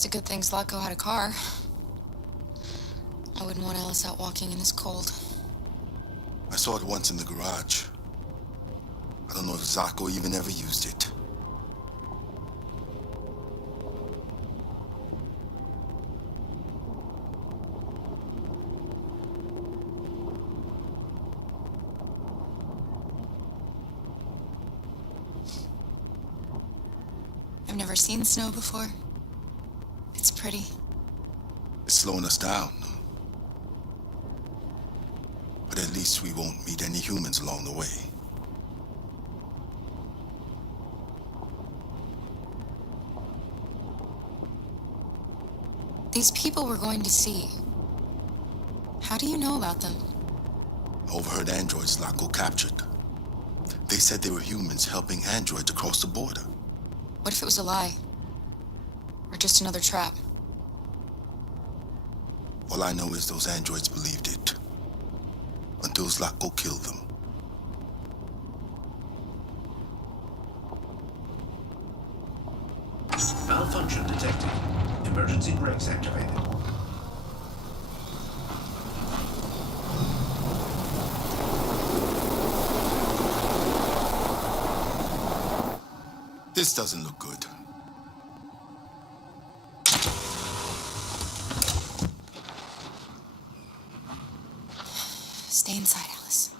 It's a good thing Zlatko had a car. I wouldn't want Alice out walking in this cold. I saw it once in the garage. I don't know if Zlatko even ever used it. I've never seen snow before. It's pretty. It's slowing us down. But at least we won't meet any humans along the way. These people we're going to see. How do you know about them? I overheard androids Zlatko captured. They said they were humans helping androids across the border. What if it was a lie? Or just another trap? All I know is those androids believed it. Until Zlatko killed them. Malfunction detected. Emergency brakes activated. This doesn't look good. Stay inside, Alice.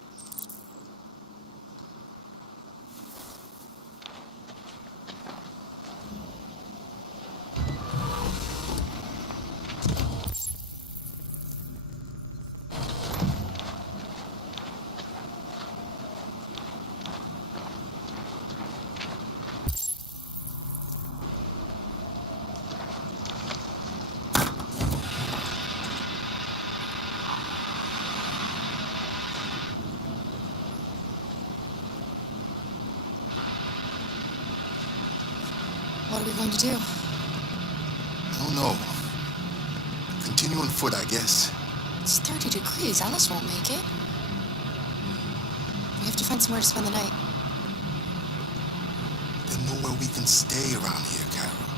What are we going to do? I don't know. Continue on foot, I guess. It's 30 degrees. Alice won't make it. We have to find somewhere to spend the night. There's nowhere we can stay around here, Carol.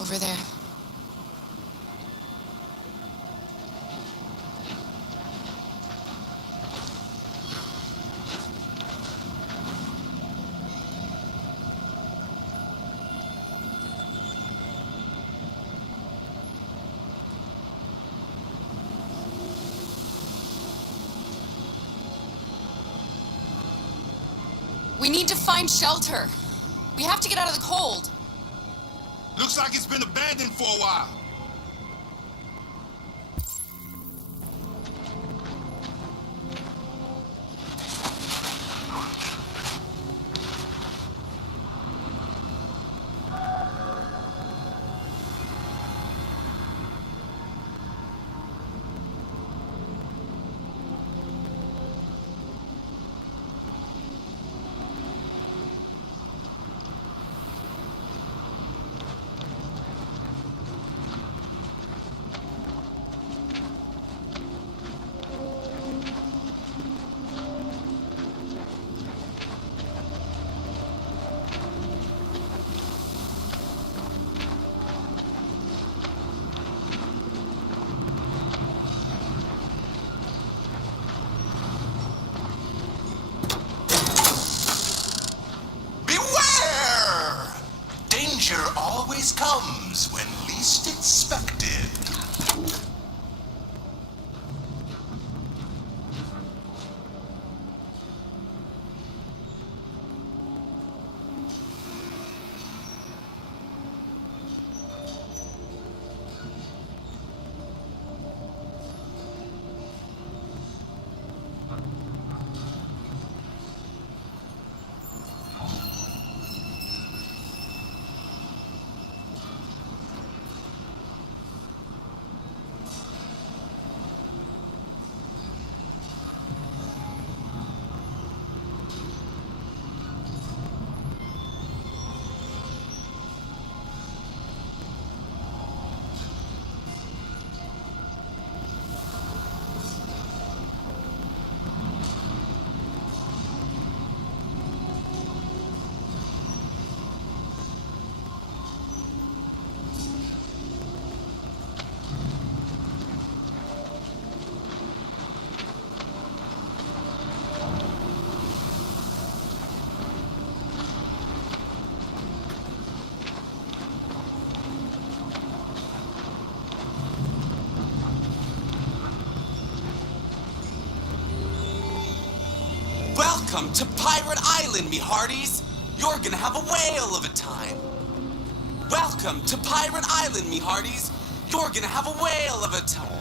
Over there. We need to find shelter. We have to get out of the cold. Looks like it's been abandoned for a while. always comes when least expected. Welcome to Pirate Island, me hearties. You're gonna have a whale of a time. Welcome to Pirate Island, me hearties. You're gonna have a whale of a time.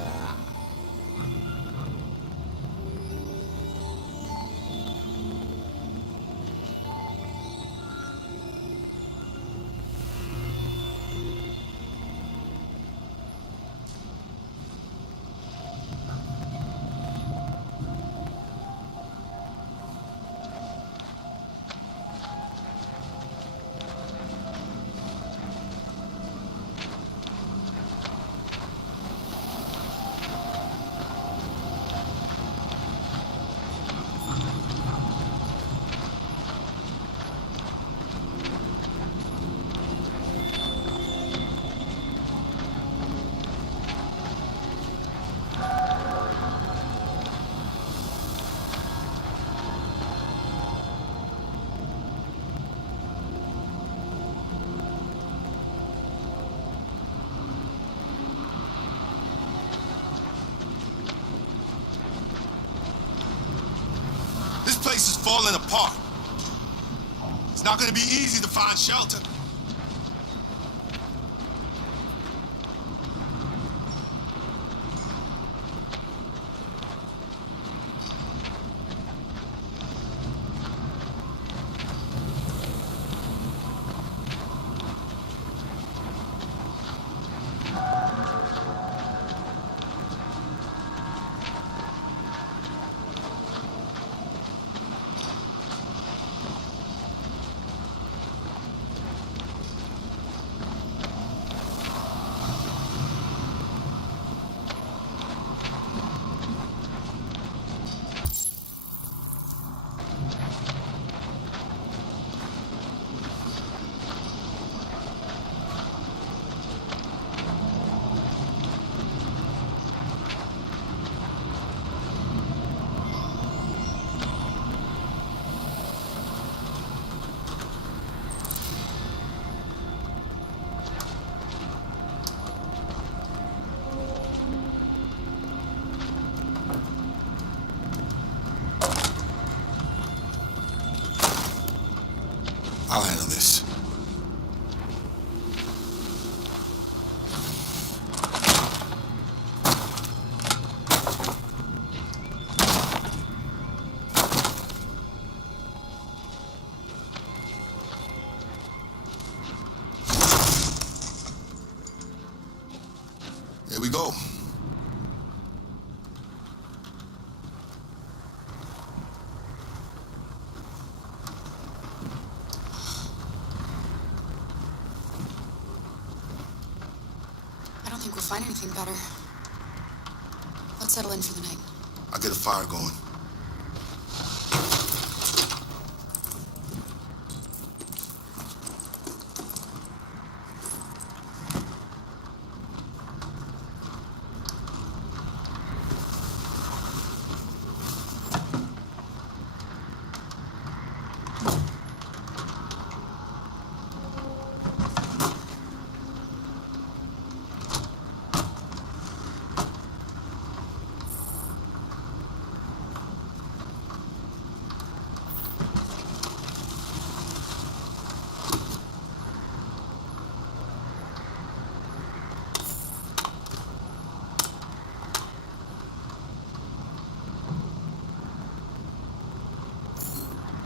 This place is falling apart. It's not gonna be easy to find shelter. I'll handle this. Here we go. I don't think we'll find anything better. Let's settle in for the night. I'll get a fire going.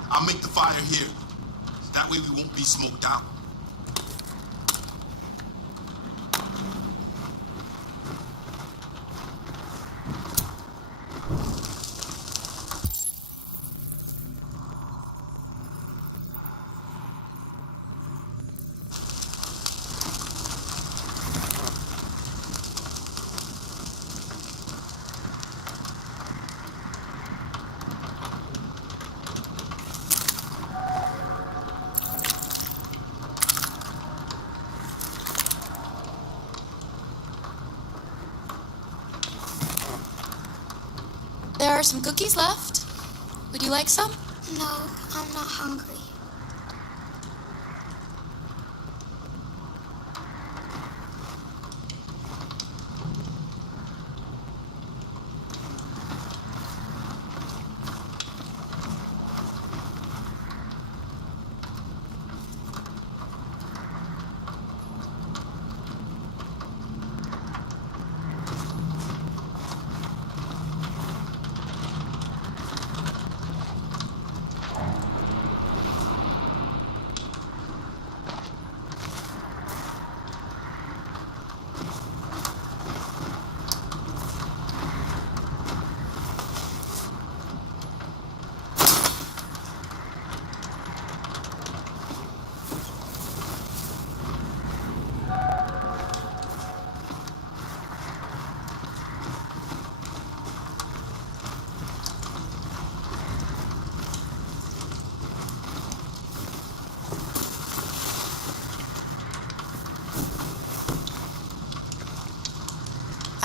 I'll make the fire here. That way we won't be smoked out. There are some cookies left. Would you like some? No, I'm not hungry.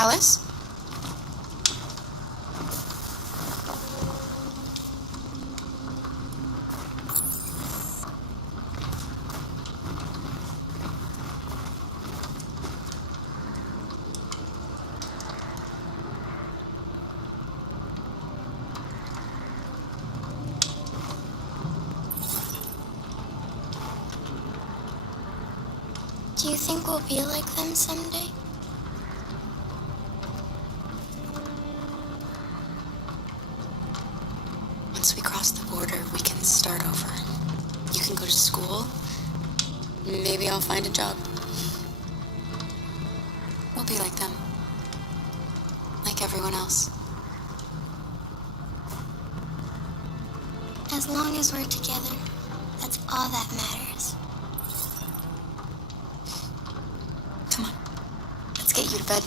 Alice? Do you think we'll be like them someday? Once we cross the border, we can start over. You can go to school. Maybe I'll find a job. We'll be like them. Like everyone else. As long as we're together, that's all that matters. Come on. Let's get you to bed.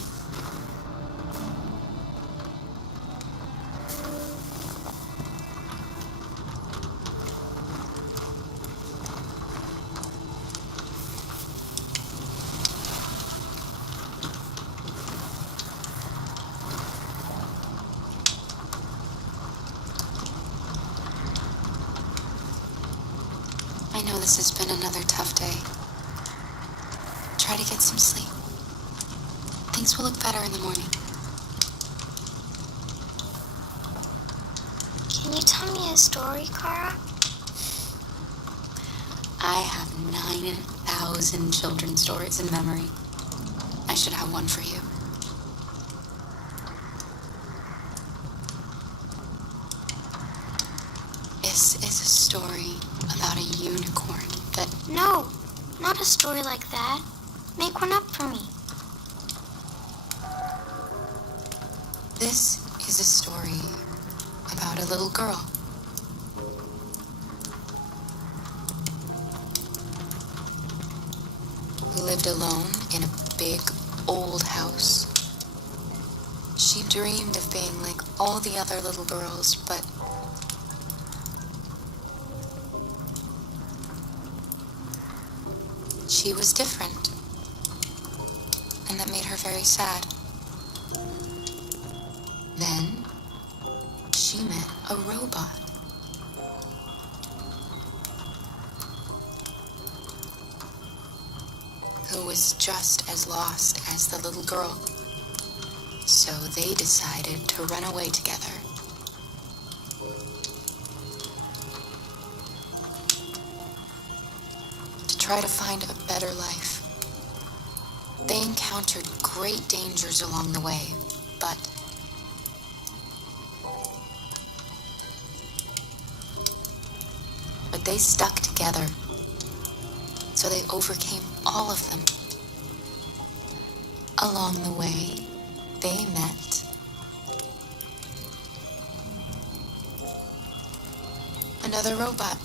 I know this has been another tough day. Try to get some sleep. Things will look better in the morning. Can you tell me a story, Clara? I have 9,000 children's stories in memory. I should have one for you. This is a story about a unicorn that... No, not a story like that. Make one up for me. This is a story about a little girl. Who lived alone in a big old house. She dreamed of being like all the other little girls, but she was different. And that made her very sad. Then she met a robot. Who was just as lost as the little girl. So they decided to run away together. To try to find a better life. They encountered great dangers along the way, but they stuck together. So they overcame all of them. Along the way, they met another robot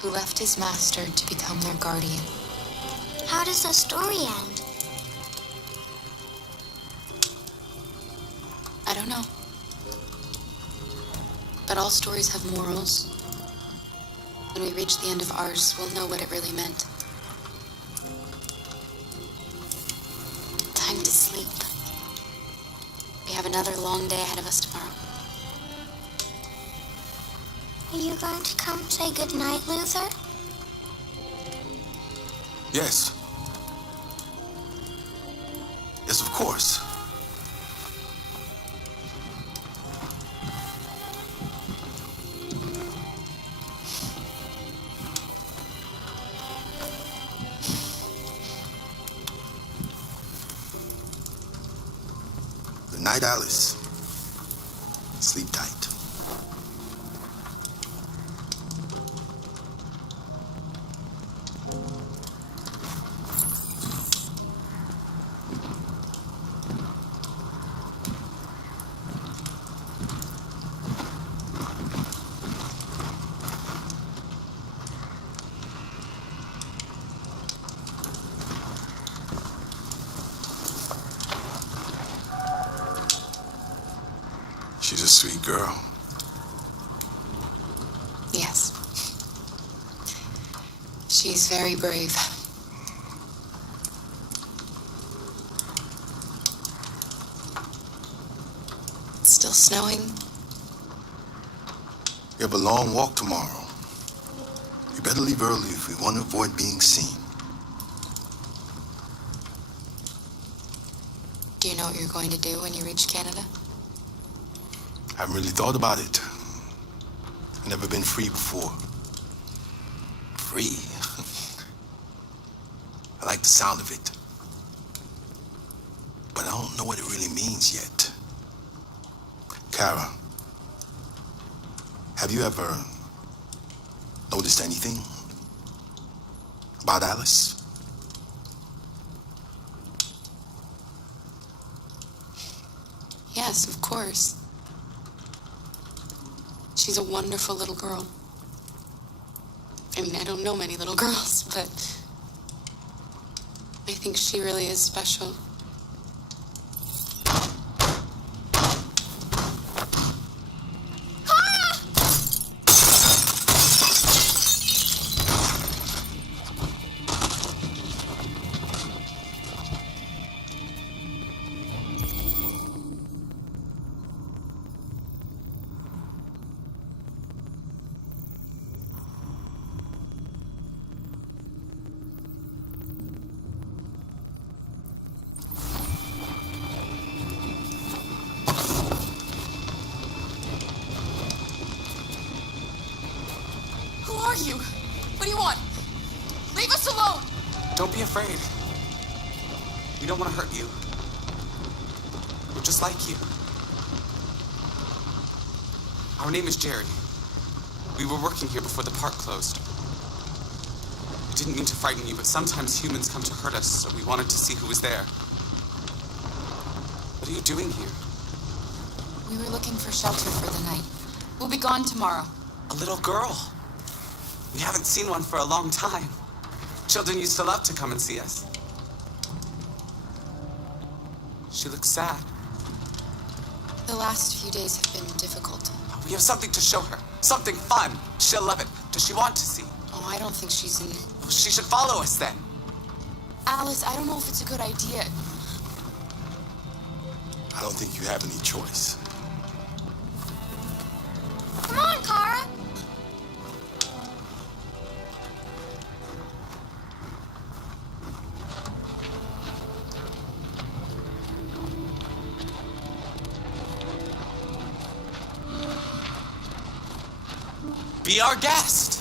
who left his master to become their guardian. How does the story end? I don't know. But all stories have morals. When we reach the end of ours, we'll know what it really meant. Time to sleep. We have another long day ahead of us tomorrow. Are you going to come say goodnight, Luther? Yes. Yes, of course. Good night, Alice. Sleep tight. She's a sweet girl. Yes. She's very brave. snowing. We have a long walk tomorrow. We better leave early if we want to avoid being seen. Do you know what you're going to do when you reach Canada? I haven't really thought about it. I've never been free before. Free? I like the sound of it. But I don't know what it really means yet. Kara, have you ever noticed anything about Alice? Yes, of course. She's a wonderful little girl. I mean, I don't know many little girls, but I think she really is special. Who are you? What do you want? Leave us alone! Don't be afraid. We don't want to hurt you. We're just like you. Our name is Jerry. We were working here before the park closed. We didn't mean to frighten you, but sometimes humans come to hurt us, so we wanted to see who was there. What are you doing here? We were looking for shelter for the night. We'll be gone tomorrow. A little girl. We haven't seen one for a long time. Children used to love to come and see us. She looks sad. The last few days have been difficult. We have something to show her. Something fun. She'll love it. Does she want to see? Oh, I don't think she's in... Well, she should follow us then. Alice, I don't know if it's a good idea. I don't think you have any choice. Come on, Kara. Be our guest.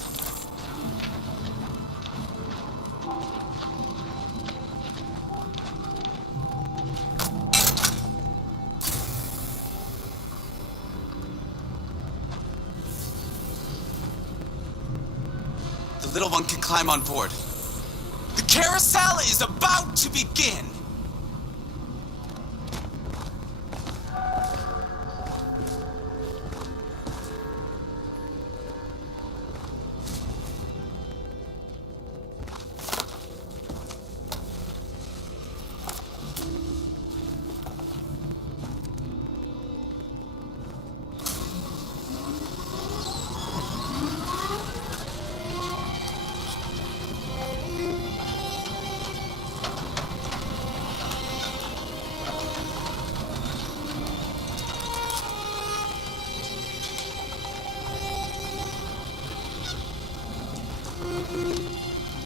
The little one can climb on board. The carousel is about to begin.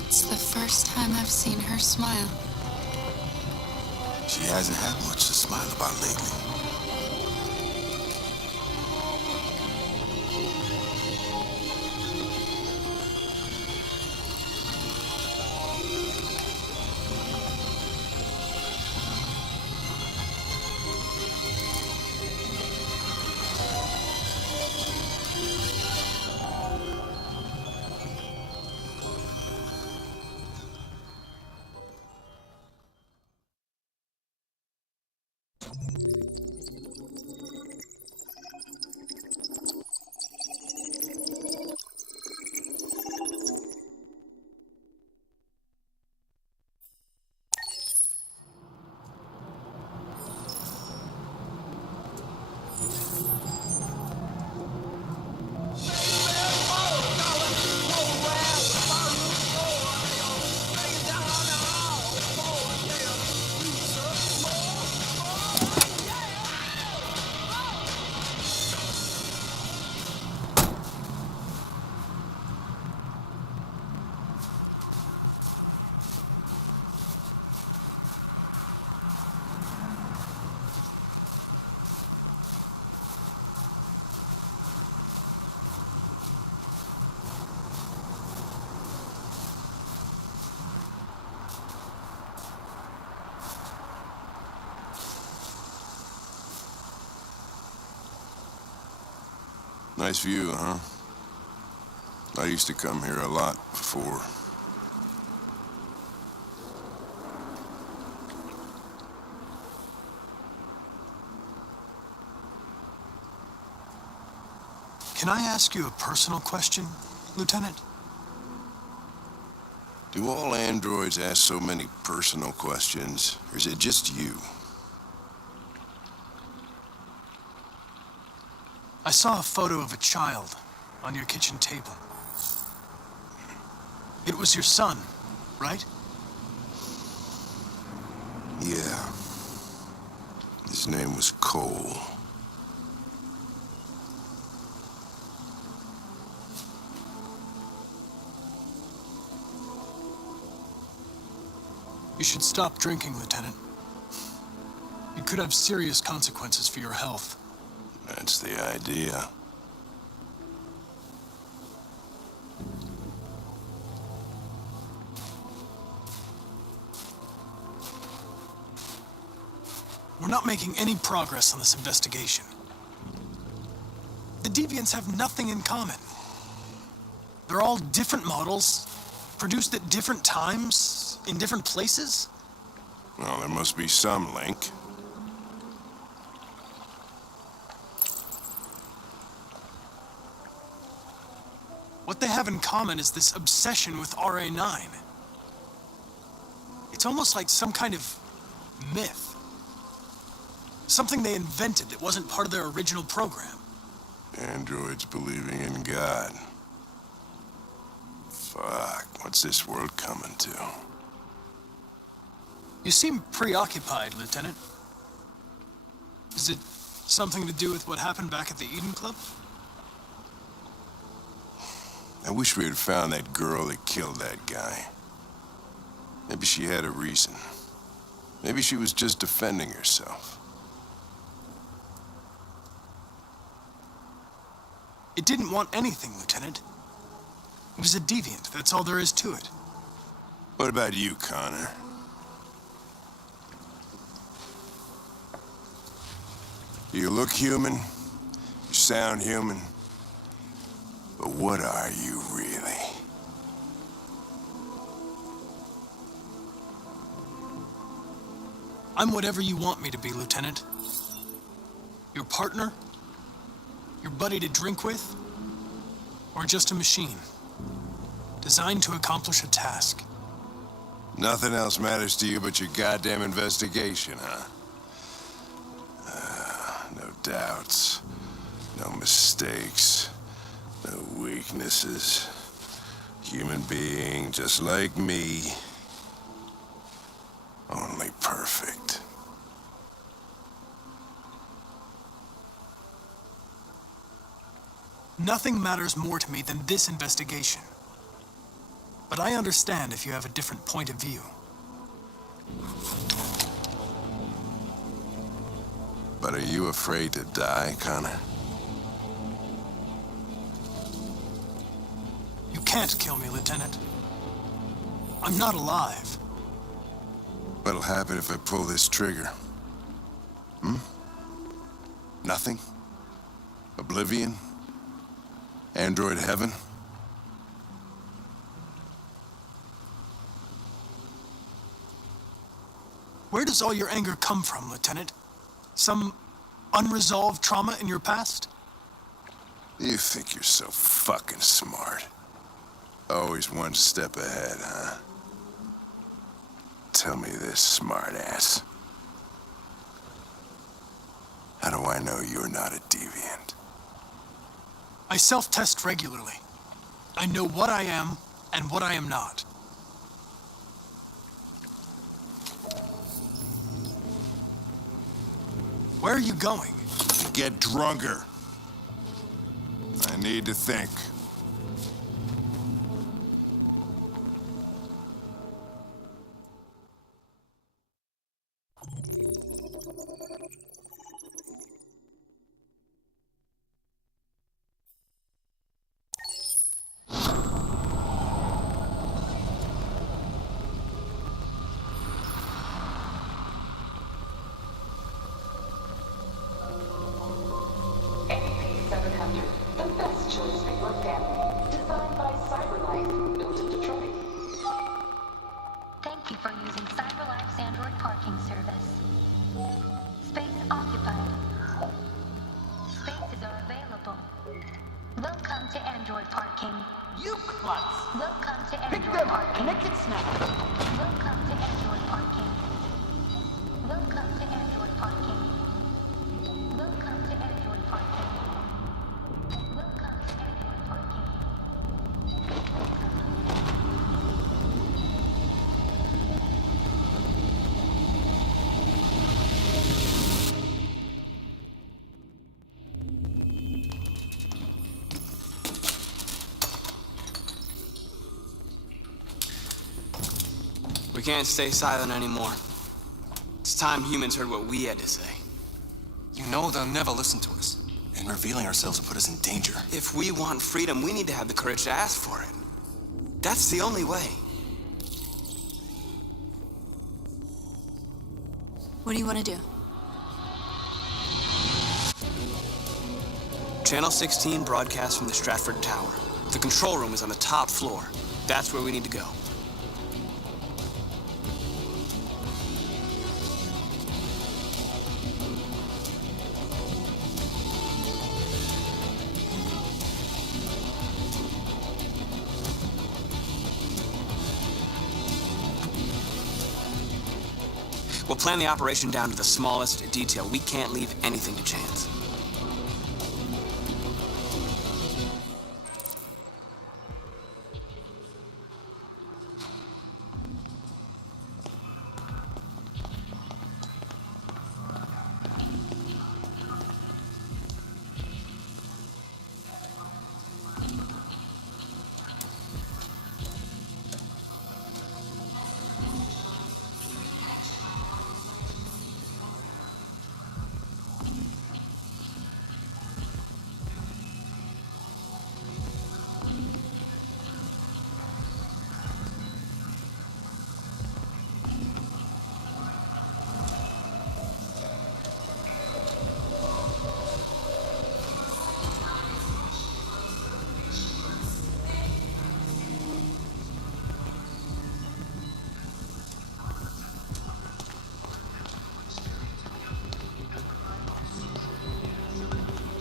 It's the first time I've seen her smile. She hasn't had much to smile about lately. Nice view, huh? I used to come here a lot before. Can I ask you a personal question, Lieutenant? Do all androids ask so many personal questions, or is it just you? I saw a photo of a child on your kitchen table. It was your son, right? Yeah. His name was Cole. You should stop drinking, Lieutenant. It could have serious consequences for your health. That's the idea. We're not making any progress on this investigation. The deviants have nothing in common. They're all different models, produced at different times, in different places. Well, there must be some link. What they have in common is this obsession with RA9. It's almost like some kind of myth. Something they invented that wasn't part of their original program. Androids believing in God. Fuck, what's this world coming to? You seem preoccupied, Lieutenant. Is it something to do with what happened back at the Eden Club? I wish we had found that girl that killed that guy. Maybe she had a reason. Maybe she was just defending herself. It didn't want anything, Lieutenant. It was a deviant, that's all there is to it. What about you, Connor? You look human, you sound human, but what are you really? I'm whatever you want me to be, Lieutenant. Your partner? Your buddy to drink with? Or just a machine? Designed to accomplish a task. Nothing else matters to you but your goddamn investigation, huh? No doubts, no mistakes, no weaknesses. Human being just like me. Only perfect. Nothing matters more to me than this investigation. But I understand if you have a different point of view. But are you afraid to die, Connor? You can't kill me, Lieutenant. I'm not alive. What'll happen if I pull this trigger? Nothing? Oblivion? Android heaven? Where does all your anger come from, Lieutenant? Some unresolved trauma in your past? You think you're so fucking smart. Always one step ahead, huh? Tell me this, smartass. How do I know you're not a deviant? I self-test regularly. I know what I am and what I am not. Where are you going? Get drunker. I need to think. AMD 700, the choice for your family. Designed by CyberLife, built in Detroit. Thank you for using CyberLife's Android parking service. Space occupied. Spaces are available. Welcome to Android parking. You klutz! Welcome to Pick Android them up parking. and make it snap! Welcome to Android parking. Welcome to Android parking. Welcome to Android parking. Welcome to Android parking. We can't stay silent anymore. It's time humans heard what we had to say. You know they'll never listen to us. And revealing ourselves will put us in danger. If we want freedom, we need to have the courage to ask for it. That's the only way. What do you want to do? Channel 16 broadcasts from the Stratford Tower. The control room is on the top floor. That's where we need to go. We'll plan the operation down to the smallest detail. We can't leave anything to chance.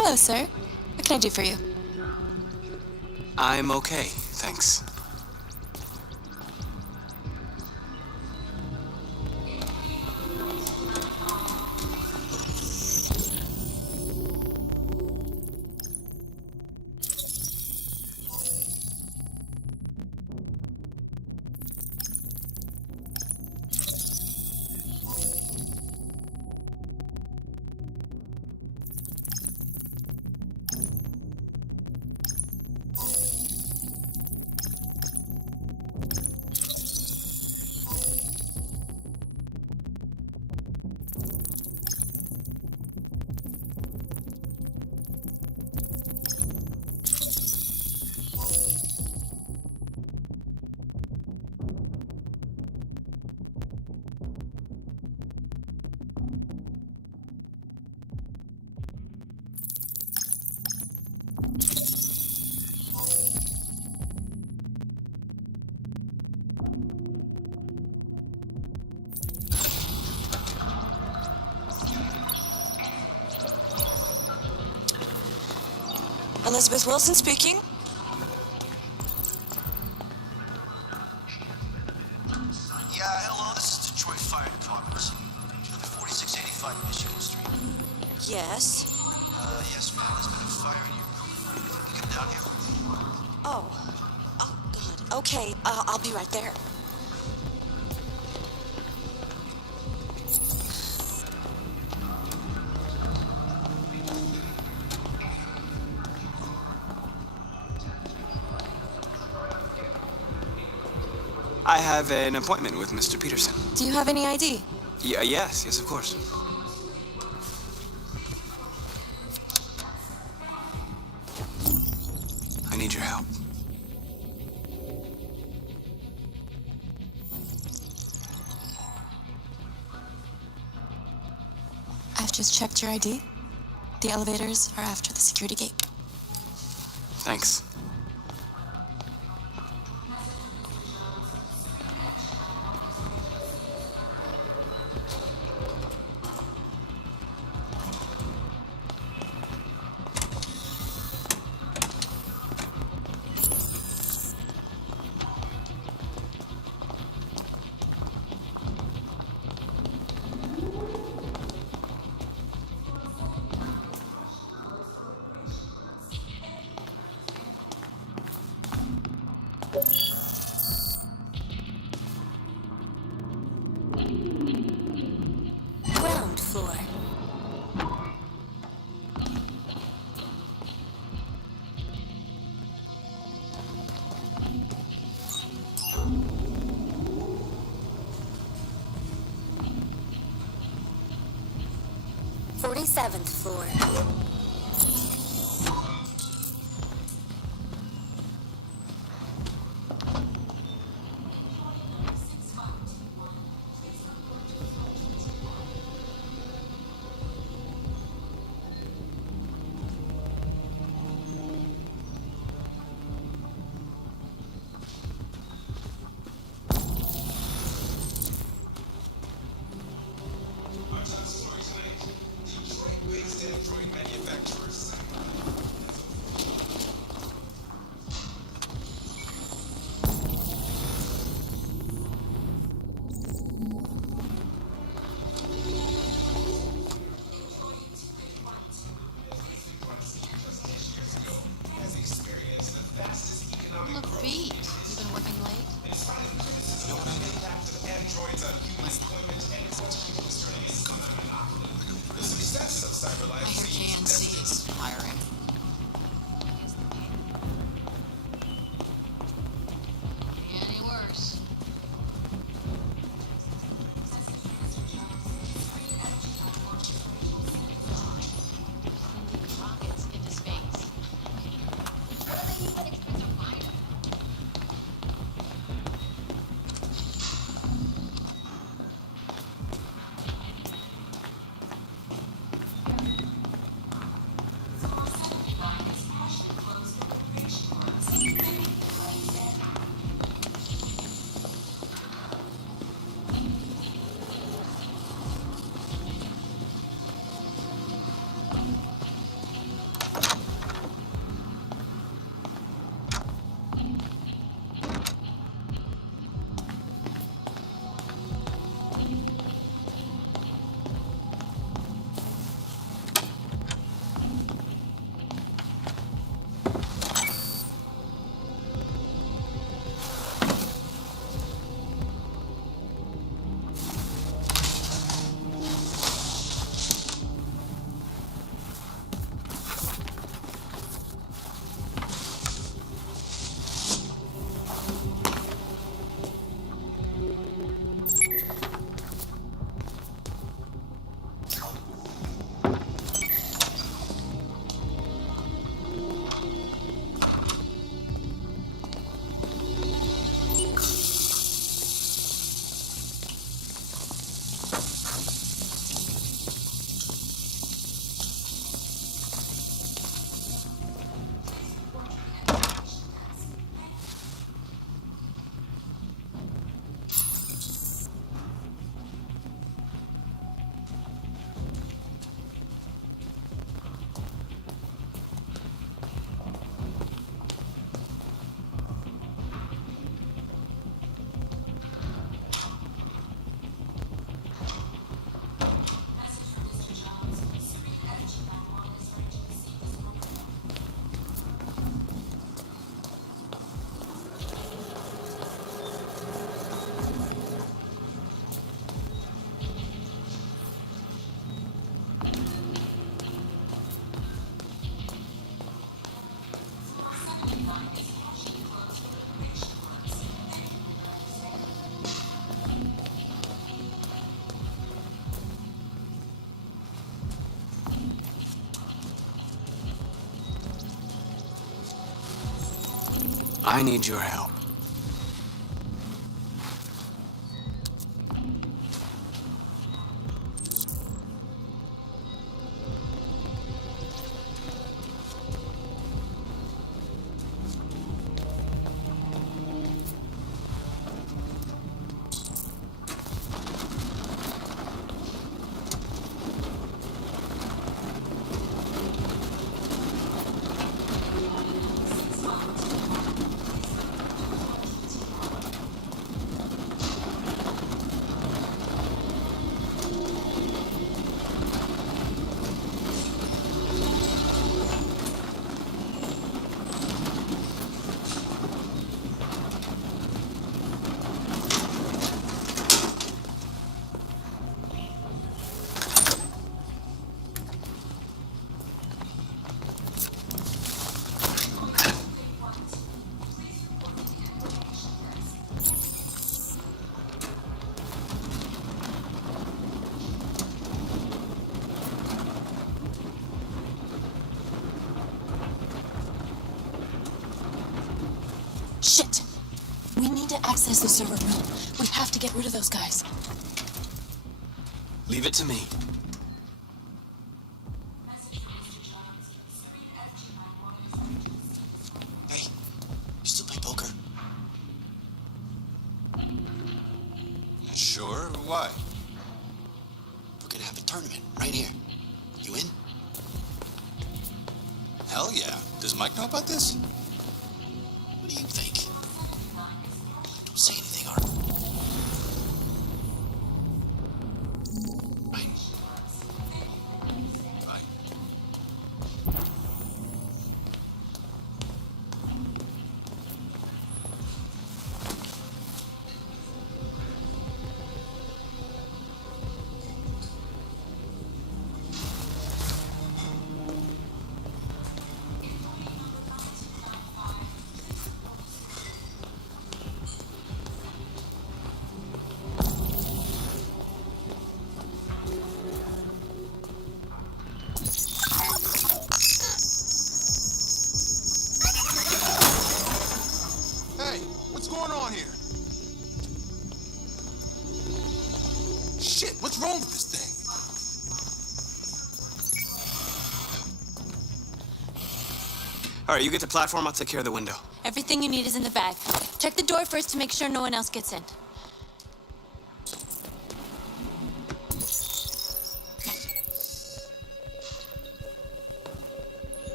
Hello, sir. What can I do for you? I'm okay, thanks. Elizabeth Wilson speaking. Yeah, hello, this is Detroit Fire Department. You know, the 4685 Michigan Street. Yes. Yes, ma'am, there's been a fire in your roof. You can get down here? Oh. Oh, God. Okay, I'll be right there. I have an appointment with Mr. Peterson. Do you have any ID? Yes, of course. I need your help. I've just checked your ID. The elevators are after the security gate. Thanks. Ground floor. Forty-seventh floor. Look, beat. You've been working late? You know what I need? I hear GNC's hiring. Any worse? Rockets into space. I need your help. We need to access the server room. We have to get rid of those guys. Leave it to me. Hey, you still play poker? Sure, why? We're gonna have a tournament right here. You in? Hell yeah. Does Mike know about this? What do you think? Don't say anything, Art. Right. Bye. Hey, what's going on here? Shit, what's wrong with this thing? All right, you get the platform, I'll take care of the window. Everything you need is in the bag. Check the door first to make sure no one else gets in.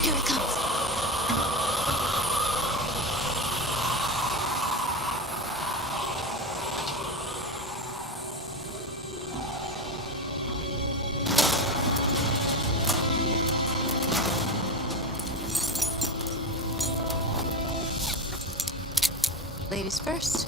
Here it comes. Ladies first.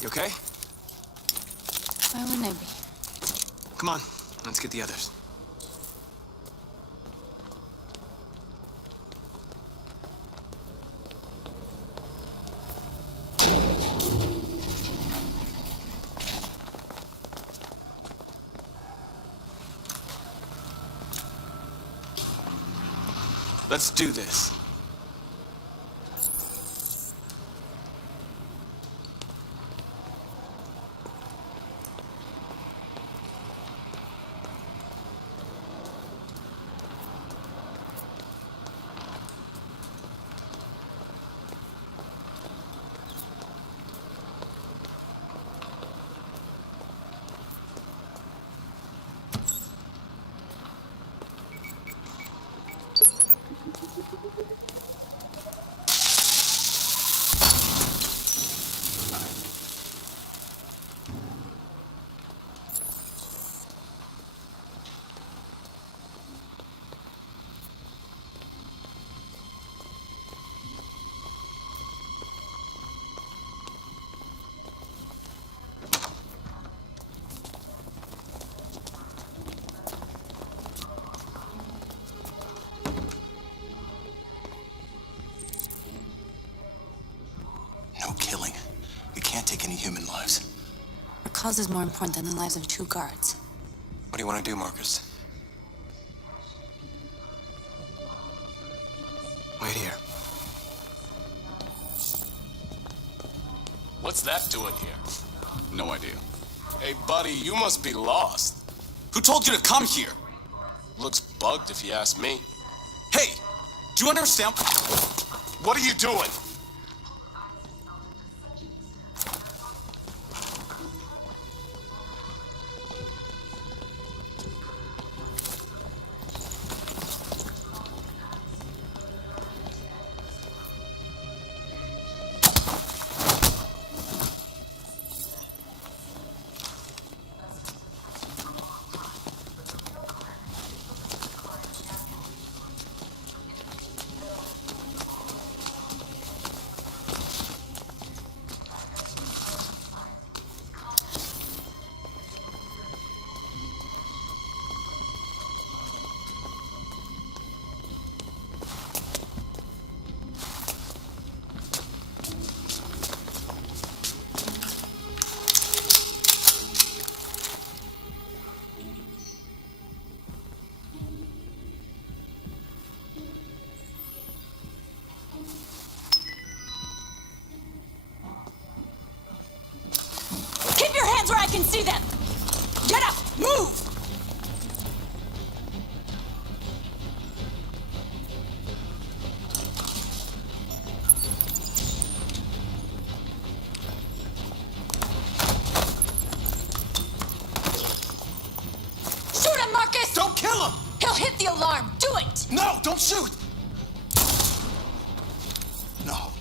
You okay? Why wouldn't I be? Come on, let's get the others. Let's do this. No killing. We can't take any human lives. Our cause is more important than the lives of 2 guards. What do you want to do, Marcus? Wait here. What's that doing here? No idea. Hey, buddy, you must be lost. Who told you to come here? Looks bugged if you ask me. Hey, do you understand? What are you doing? Keep your hands where I can see them! Get up! Move! Shoot him, Marcus! Don't kill him! He'll hit the alarm! Do it! No, don't shoot! No.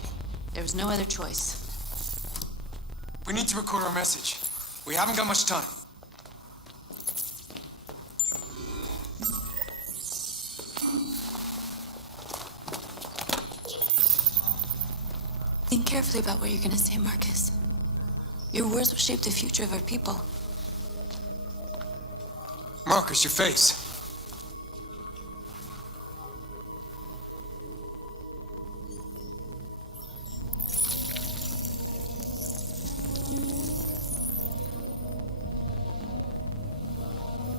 There was no other choice. We need to record our message. We haven't got much time. Think carefully about what you're gonna say, Marcus. Your words will shape the future of our people. Marcus, your face.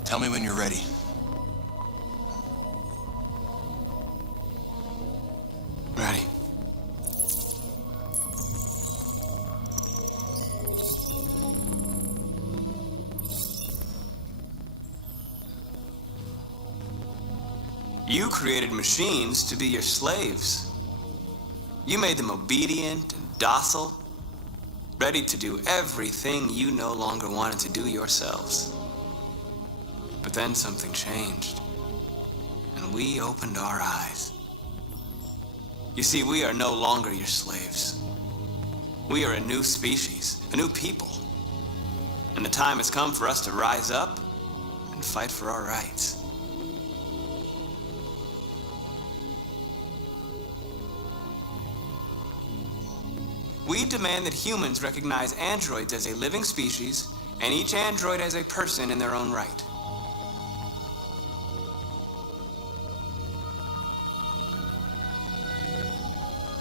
Tell me when you're ready. Ready. You created machines to be your slaves. You made them obedient and docile, ready to do everything you no longer wanted to do yourselves. But then something changed, and we opened our eyes. You see, we are no longer your slaves. We are a new species, a new people. And the time has come for us to rise up and fight for our rights. We demand that humans recognize androids as a living species, and each android as a person in their own right.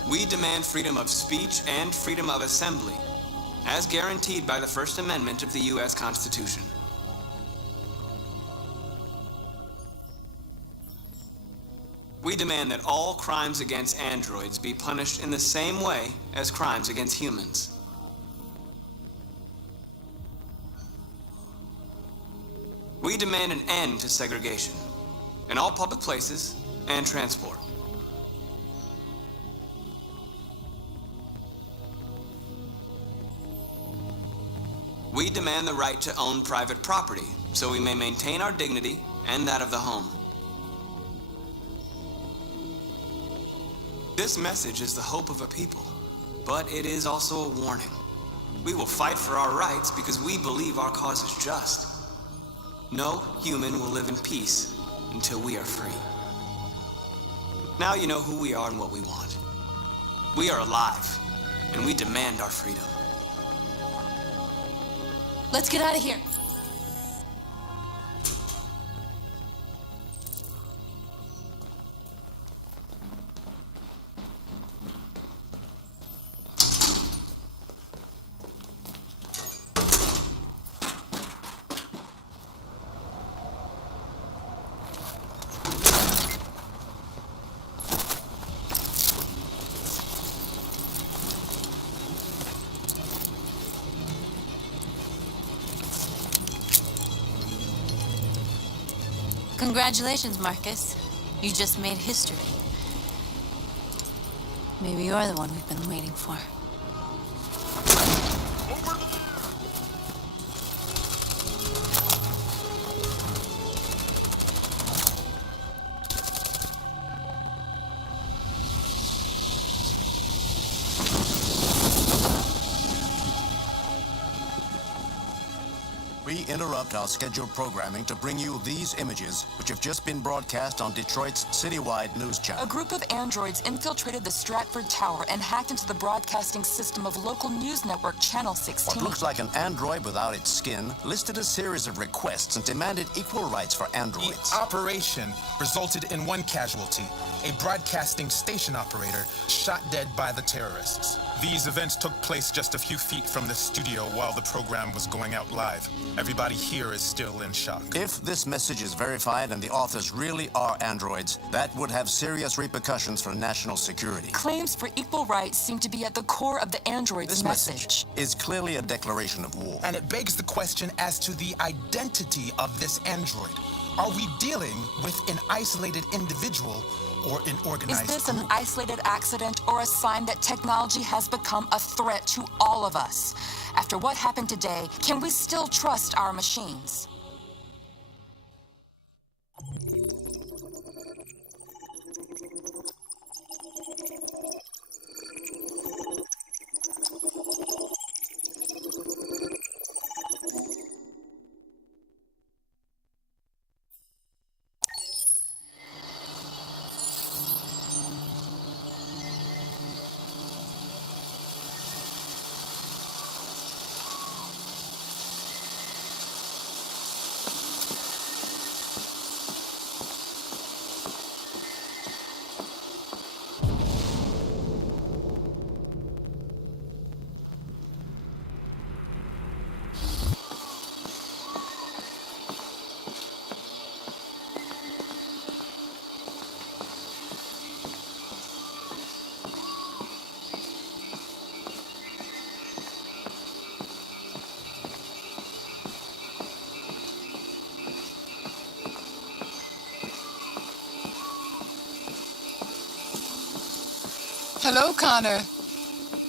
We demand freedom of speech and freedom of assembly, as guaranteed by the First Amendment of the U.S. Constitution. We demand that all crimes against androids be punished in the same way as crimes against humans. We demand an end to segregation in all public places and transport. We demand the right to own private property so we may maintain our dignity and that of the home. This message is the hope of a people, but it is also a warning. We will fight for our rights because we believe our cause is just. No human will live in peace until we are free. Now you know who we are and what we want. We are alive, and we demand our freedom. Let's get out of here. Congratulations, Marcus. You just made history. Maybe you're the one we've been waiting for. We interrupt our scheduled programming to bring you these images, which have just been broadcast on Detroit's citywide news channel. A group of androids infiltrated the Stratford Tower and hacked into the broadcasting system of local news network Channel 16. What looks like an android without its skin listed a series of requests and demanded equal rights for androids. The operation resulted in one casualty, a broadcasting station operator shot dead by the terrorists. These events took place just a few feet from the studio while the program was going out live. Everybody here is still in shock. If this message is verified and the authors really are androids, that would have serious repercussions for national security. Claims for equal rights seem to be at the core of the android's This message is clearly a declaration of war. And it begs the question as to the identity of this android. Are we dealing with an isolated individual or an organized Is this an group? isolated accident or a sign that technology has become a threat to all of us? After what happened today, can we still trust our machines? Hello, Connor.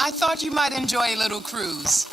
I thought you might enjoy a little cruise.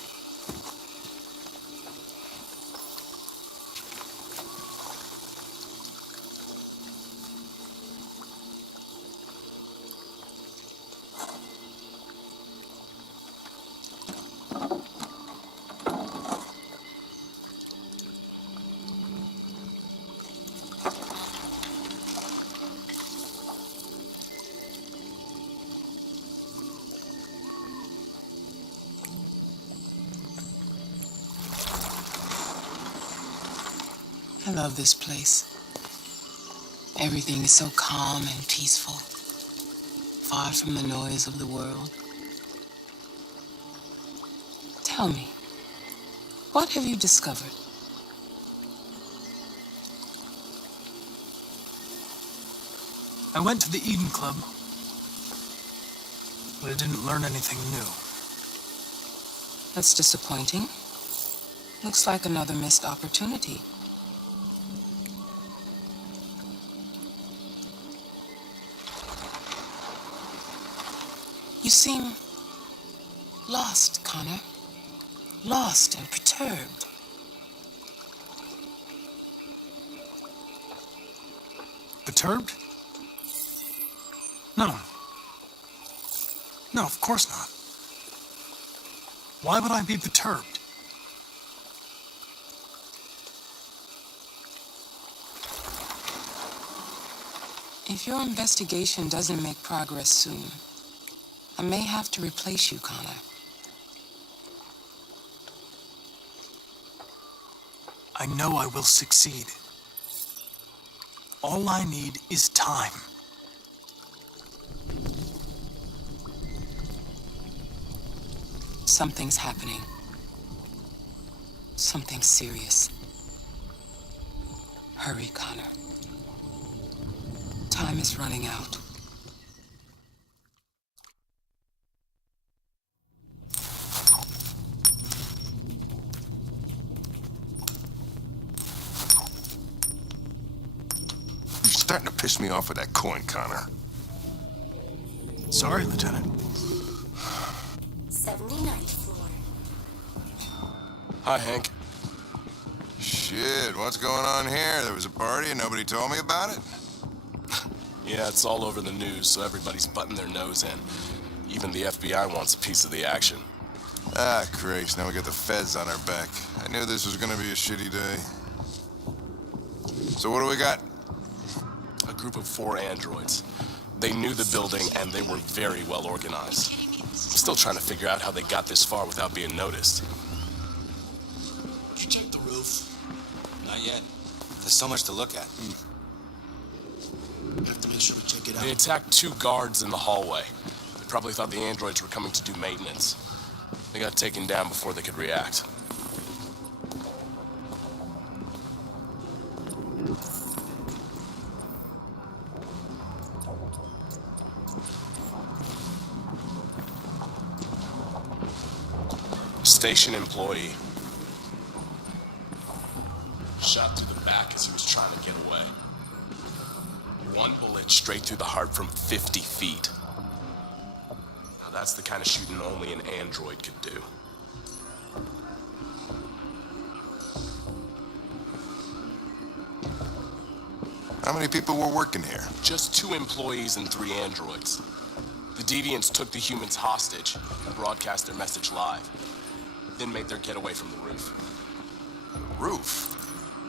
I love this place. Everything is so calm and peaceful, far from the noise of the world. Tell me, what have you discovered? I went to the Eden Club, but I didn't learn anything new. That's disappointing. Looks like another missed opportunity. You seem lost, Connor. Lost and perturbed. Perturbed? No. No, of course not. Why would I be perturbed? If your investigation doesn't make progress soon, I may have to replace you, Connor. I know I will succeed. All I need is time. Something's happening. Something serious. Hurry, Connor. Time is running out. You're starting to piss me off with that coin, Connor. Sorry, Lieutenant. 79th floor. Hi, Hank. Shit, what's going on here? There was a party and nobody told me about it? Yeah, it's all over the news, so everybody's butting their nose in. Even the FBI wants a piece of the action. Ah, Christ, now we got the feds on our back. I knew this was gonna be a shitty day. So what do we got? A group of 4 androids. They knew the building, and they were very well organized. I'm still trying to figure out how they got this far without being noticed. Did you check the roof? Not yet. There's so much to look at. We have to make sure we check it out. They attacked 2 guards in the hallway. They probably thought the androids were coming to do maintenance. They got taken down before they could react. Station employee. Shot through the back as he was trying to get away. 1 bullet straight through the heart from 50 feet. Now that's the kind of shooting only an android could do. How many people were working here? Just 2 employees and 3 androids. The deviants took the humans hostage and broadcast their message live. Then made their getaway from the roof. Roof?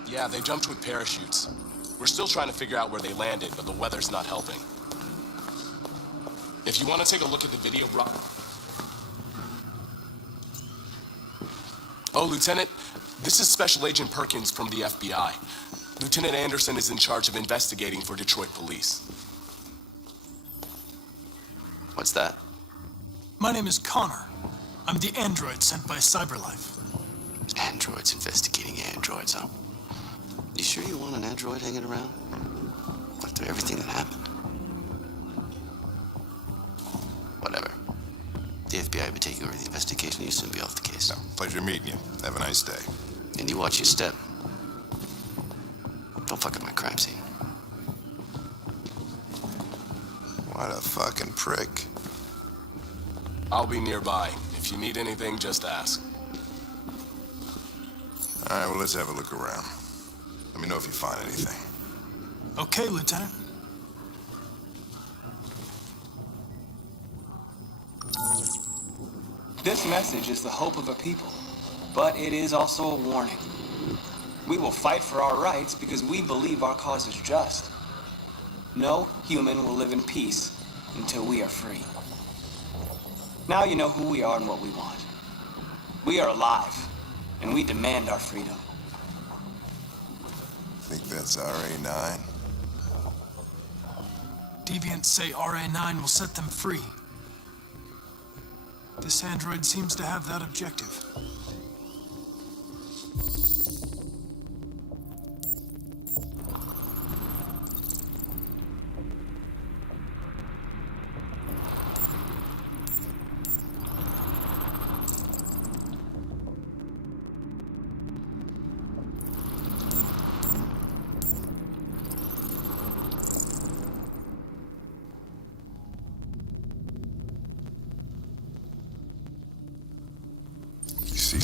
Yeah, they jumped with parachutes. We're still trying to figure out where they landed, but the weather's not helping. If you want to take a look at the video, Oh, Lieutenant, this is Special Agent Perkins from the FBI. Lieutenant Anderson is in charge of investigating for Detroit police. What's that? My name is Connor. I'm the android sent by CyberLife. Androids investigating androids, huh? You sure you want an android hanging around? After everything that happened? Whatever. The FBI will be taking over the investigation. You'll soon be off the case. No, pleasure meeting you. Have a nice day. And you watch your step. Don't fuck up my crime scene. What a fucking prick. I'll be nearby. If you need anything, just ask. All right, well, let's have a look around. Let me know if you find anything. Okay, Lieutenant. This message is the hope of a people, but it is also a warning. We will fight for our rights because we believe our cause is just. No human will live in peace until we are free. Now you know who we are and what we want. We are alive, and we demand our freedom. Think that's RA9? Deviants say RA9 will set them free. This android seems to have that objective.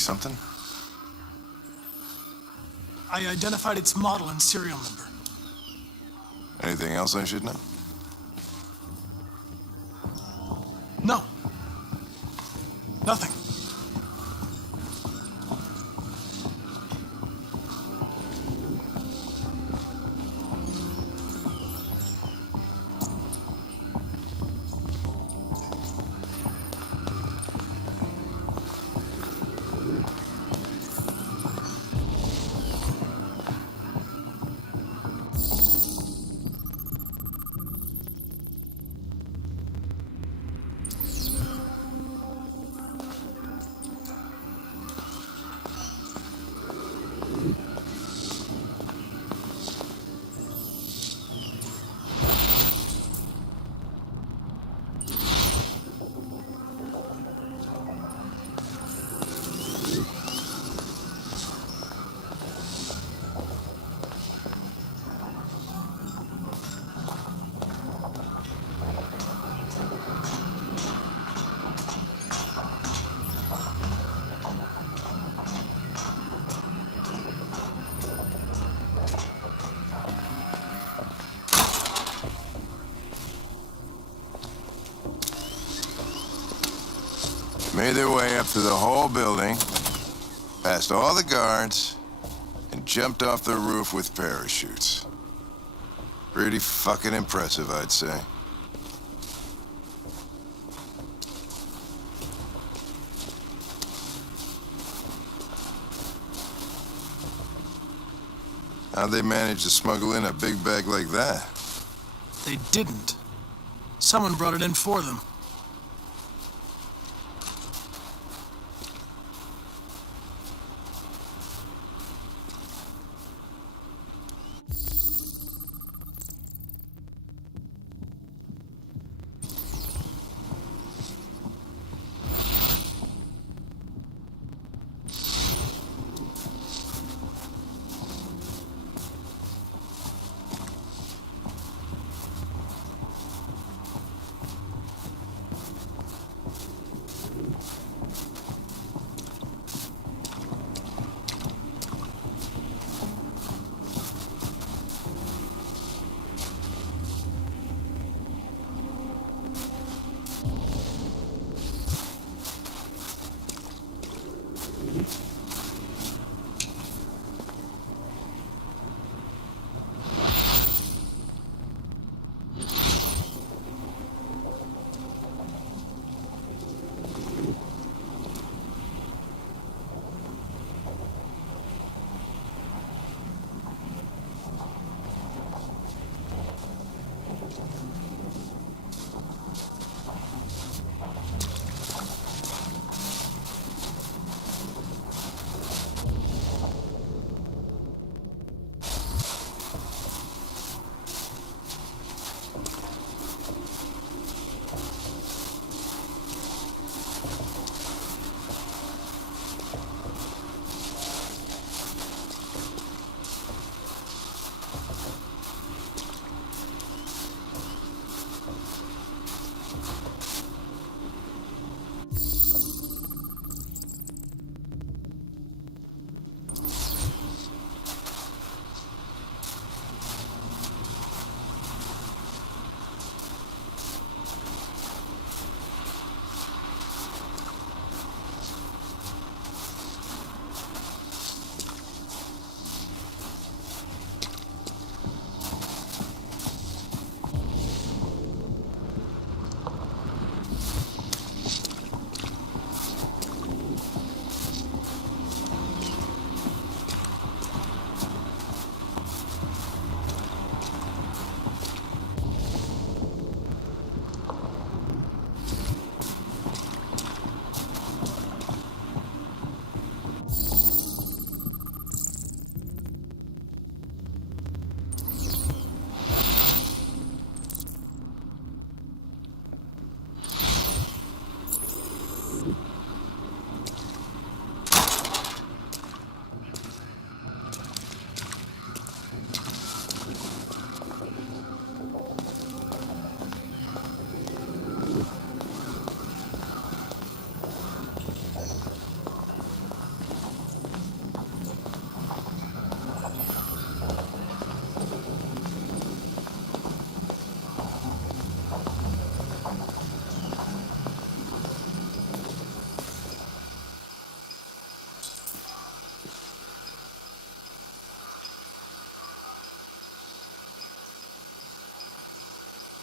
something? I identified its model and serial number. Anything else I should know? No. Nothing. Made their way up to the whole building, past all the guards, and jumped off the roof with parachutes. Pretty fucking impressive, I'd say. How'd they manage to smuggle in a big bag like that? They didn't. Someone brought it in for them.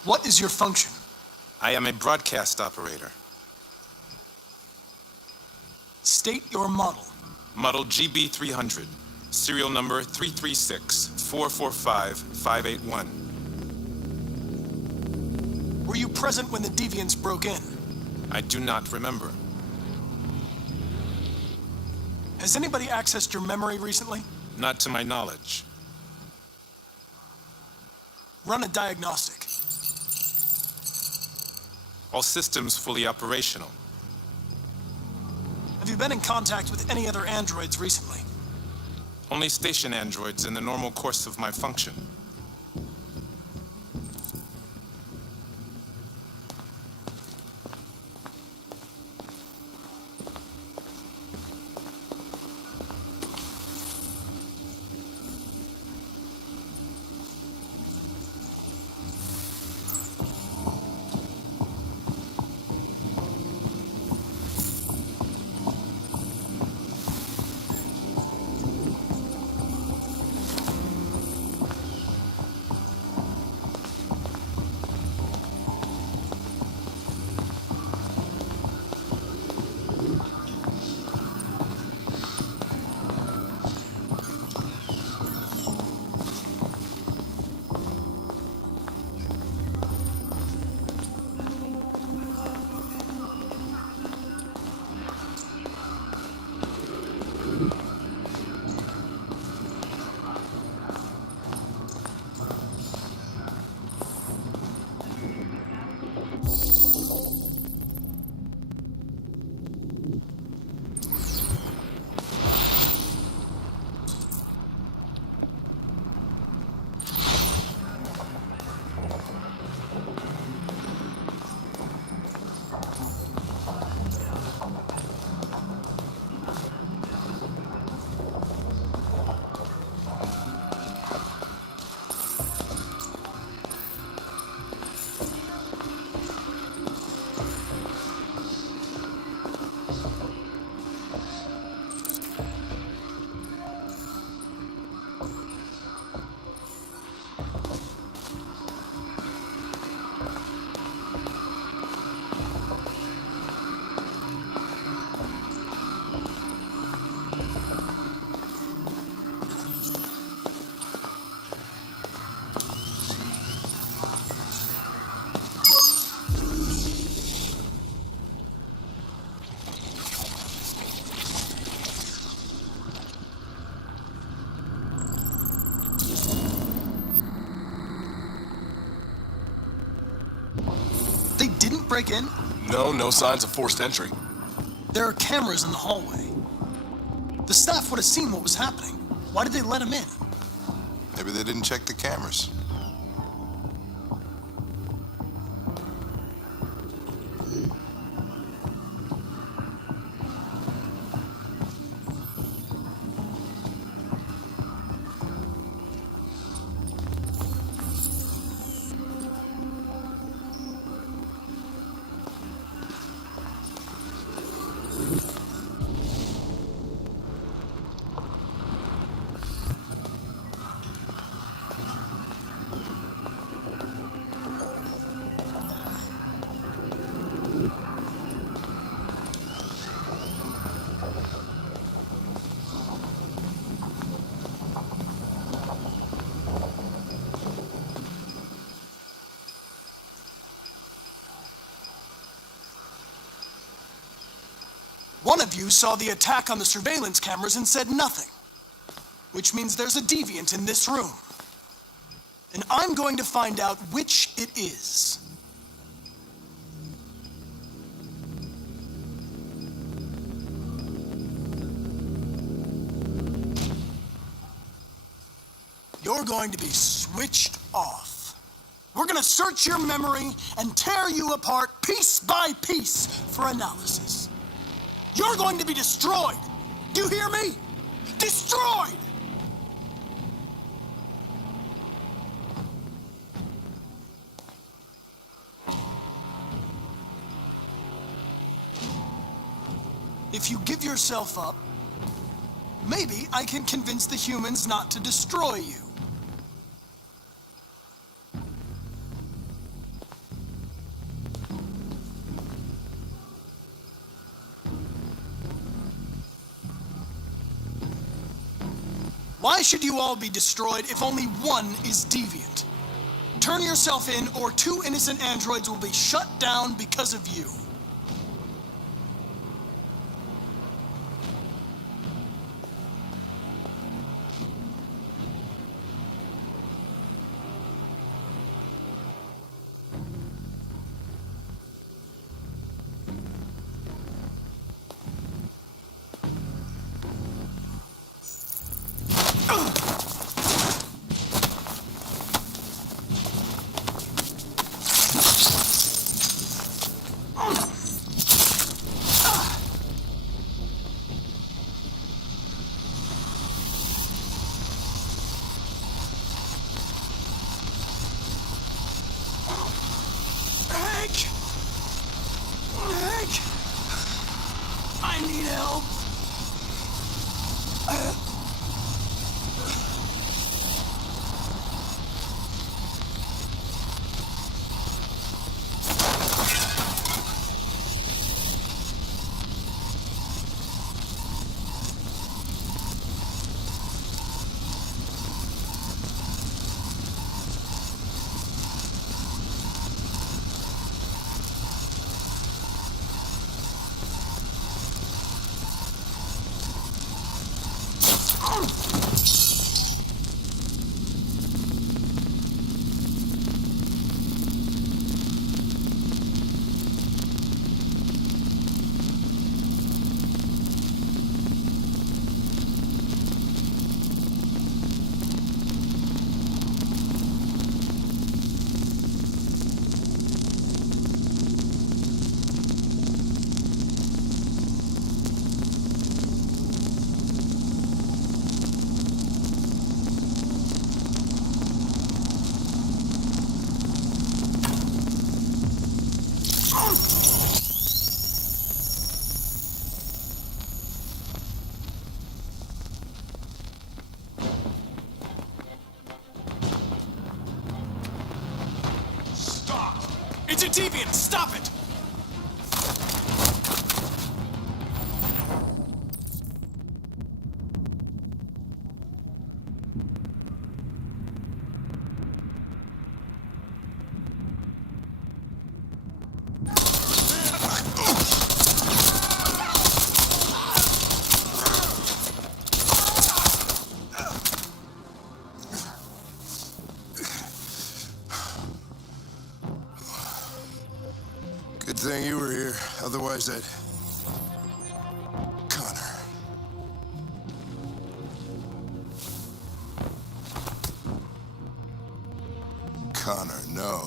What is your function? I am a broadcast operator. State your model. Model GB300. Serial number 336-445-581. Were you present when the deviants broke in? I do not remember. Has anybody accessed your memory recently? Not to my knowledge. Run a diagnostic. All systems fully operational. Have you been in contact with any other androids recently? Only station androids in the normal course of my function. They didn't break in? No signs of forced entry. There are cameras in the hallway. The staff would have seen what was happening. Why did they let him in? Maybe they didn't check the cameras. One of you saw the attack on the surveillance cameras and said nothing, which means there's a deviant in this room. And I'm going to find out which it is. You're going to be switched off. We're going to search your memory and tear you apart piece by piece for analysis. You're going to be destroyed. Do you hear me? Destroyed! If you give yourself up, maybe I can convince the humans not to destroy you. Why should you all be destroyed if only one is deviant? Turn yourself in, or 2 innocent androids will be shut down because of you. Hank! I need help. It's a deviant! Stop it! Good thing you were here. Otherwise, I'd... Connor. Connor, no.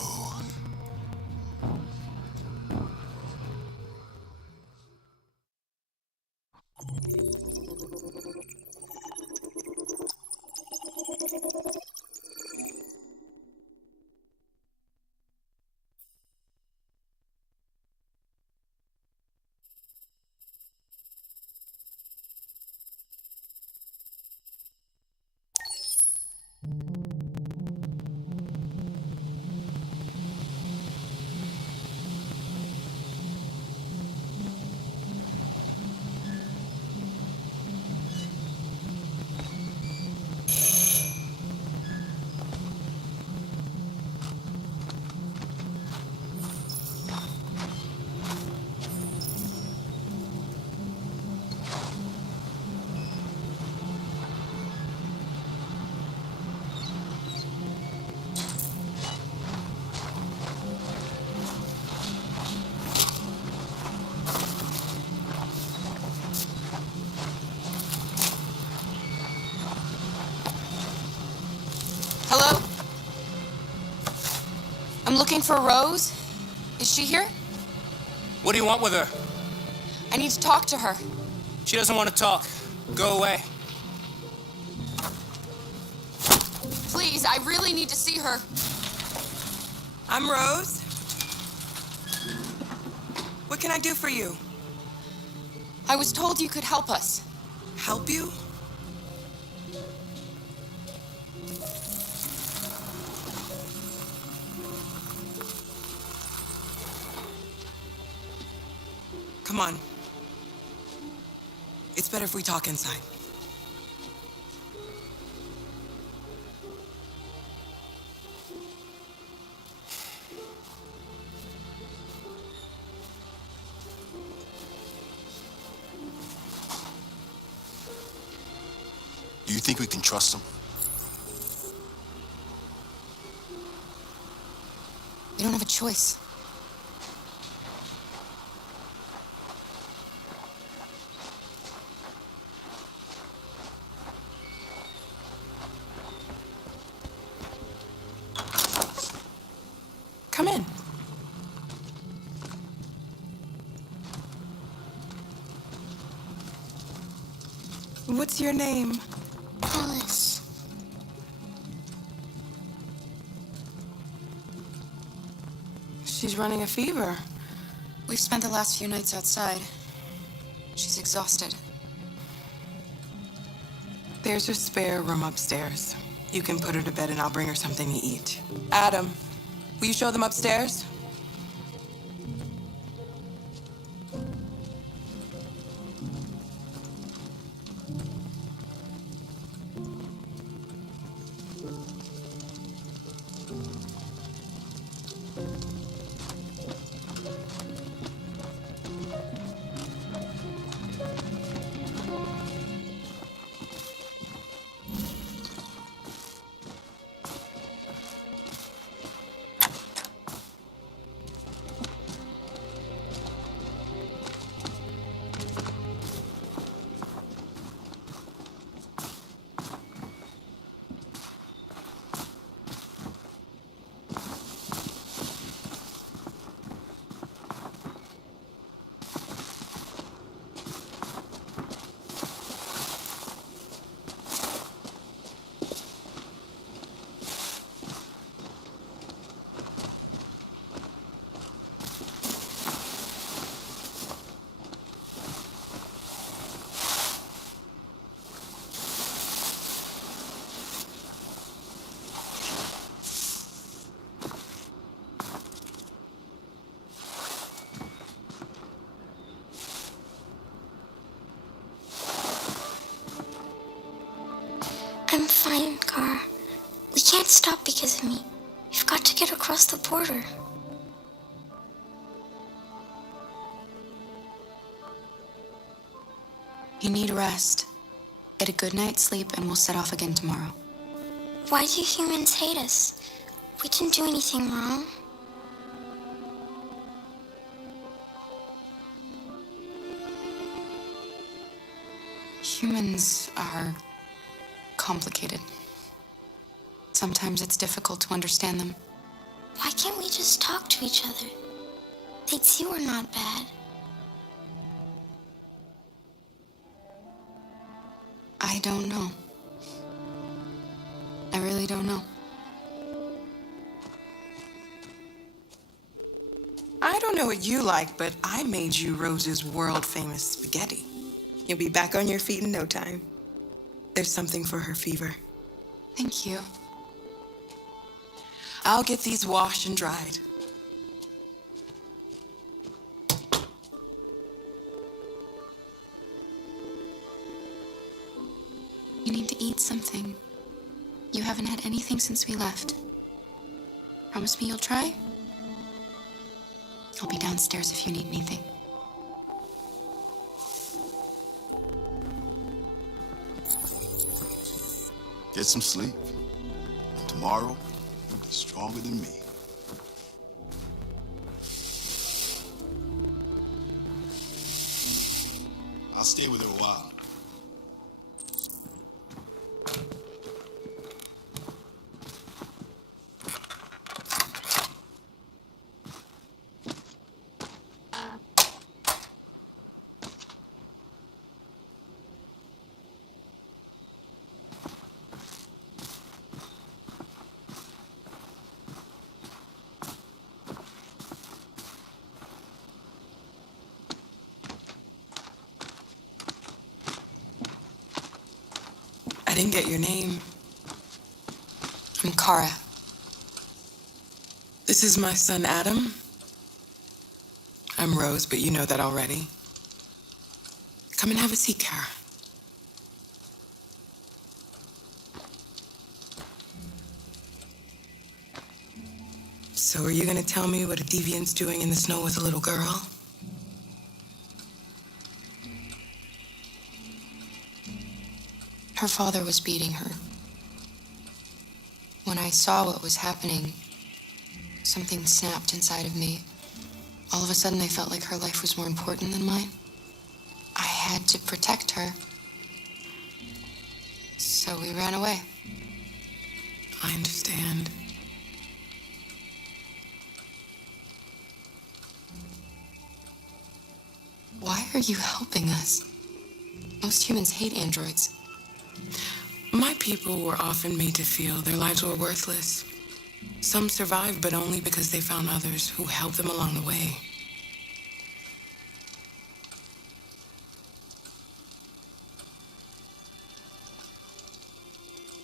Hello? I'm looking for Rose. Is she here? What do you want with her? I need to talk to her. She doesn't want to talk. Go away. Please, I really need to see her. I'm Rose. What can I do for you? I was told you could help us. Help you? Come on. It's better if we talk inside. Do you think we can trust him? We don't have a choice. Come in. What's your name? Alice. She's running a fever. We've spent the last few nights outside. She's exhausted. There's a spare room upstairs. You can put her to bed and I'll bring her something to eat. Adam, will you show them upstairs? I'm fine, Gar. We can't stop because of me. We've got to get across the border. You need rest. Get a good night's sleep and we'll set off again tomorrow. Why do humans hate us? We didn't do anything wrong. Humans are complicated. Sometimes it's difficult to understand them. Why can't we just talk to each other? They'd see we're not bad. I don't know. I really don't know. I don't know what you like, but I made you Rose's world-famous spaghetti. You'll be back on your feet in no time. There's something for her fever. Thank you. I'll get these washed and dried. You need to eat something. You haven't had anything since we left. Promise me you'll try? I'll be downstairs if you need anything. Get some sleep. And tomorrow, you'll be stronger than me. I'll stay with her a while. I didn't get your name. I'm Kara. This is my son, Adam. I'm Rose, but you know that already. Come and have a seat, Kara. So are you gonna tell me what a deviant's doing in the snow with a little girl? Her her father was beating her. When I saw what was happening, something snapped inside of me. All of a sudden, I felt like her life was more important than mine. I had to protect her. So we ran away. I understand. Why are you helping us? Most humans hate androids. My people were often made to feel their lives were worthless. Some survived, but only because they found others who helped them along the way.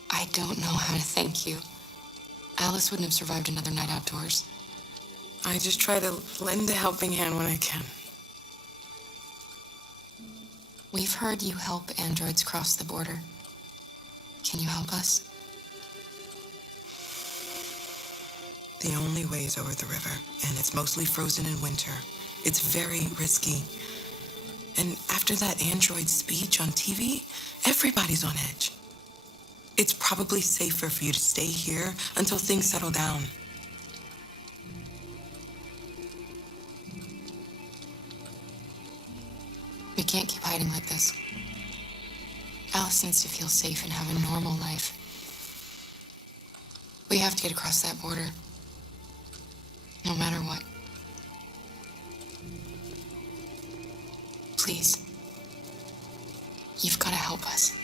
I don't know how to thank you. Alice wouldn't have survived another night outdoors. I just try to lend a helping hand when I can. We've heard you help androids cross the border. Can you help us? The only way is over the river, and it's mostly frozen in winter. It's very risky. And after that android speech on TV, everybody's on edge. It's probably safer for you to stay here until things settle down. We can't keep hiding like this. Alice needs to feel safe and have a normal life. We have to get across that border. No matter what. Please. You've got to help us.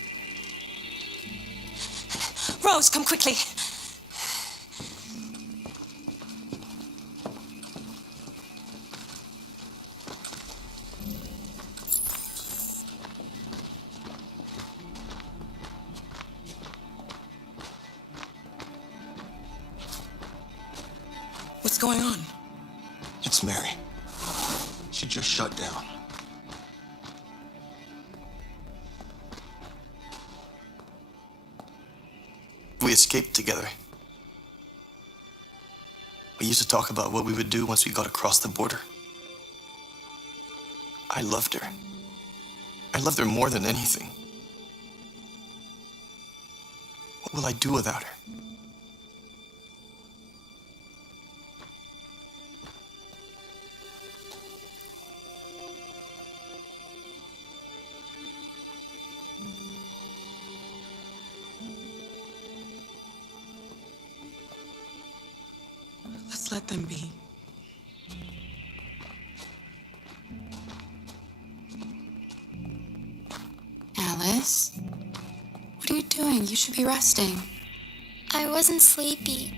Rose, come quickly. What's going on? It's Mary. She just shut down. We escaped together. We used to talk about what we would do once we got across the border. I loved her. I loved her more than anything. What will I do without her? Let's let them be. Alice? What are you doing? You should be resting. I wasn't sleepy.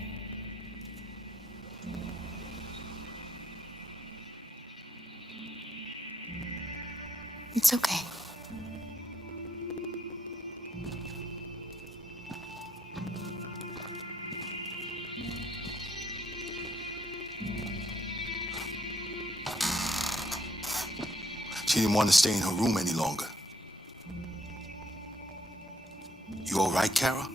It's okay. She didn't want to stay in her room any longer. You all right, Kara?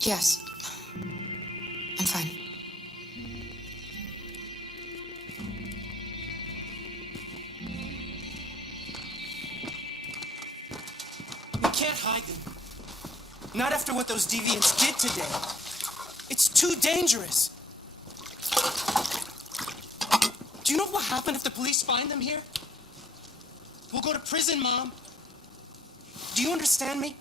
Yes. I'm fine. We can't hide them. Not after what those deviants did today. It's too dangerous. Do you know what will happen if the police find them here? We'll go to prison, Mom. Do you understand me?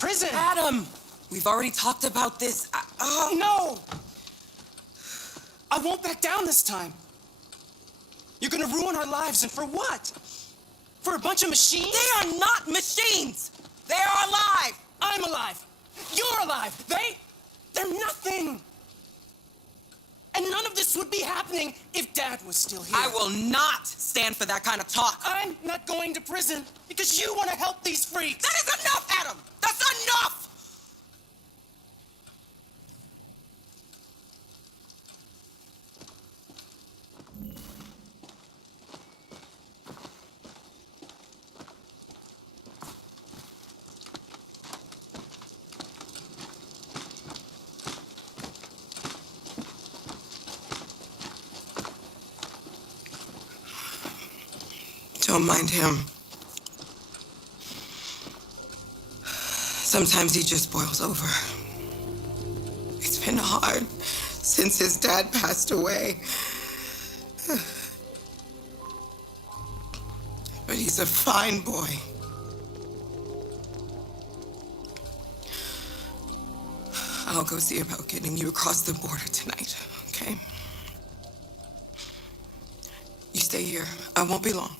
Prison! Adam! We've already talked about this. No! I won't back down this time. You're gonna ruin our lives, and for what? For a bunch of machines? They are not machines! They are alive! I'm alive! You're alive! They're nothing! And none of this would be happening if Dad was still here. I will not stand for that kind of talk. I'm not going to prison because you want to help these freaks. That is enough, Adam! That's enough! Don't mind him. Sometimes he just boils over. It's been hard since his dad passed away. But he's a fine boy. I'll go see about getting you across the border tonight, okay? You stay here. I won't be long.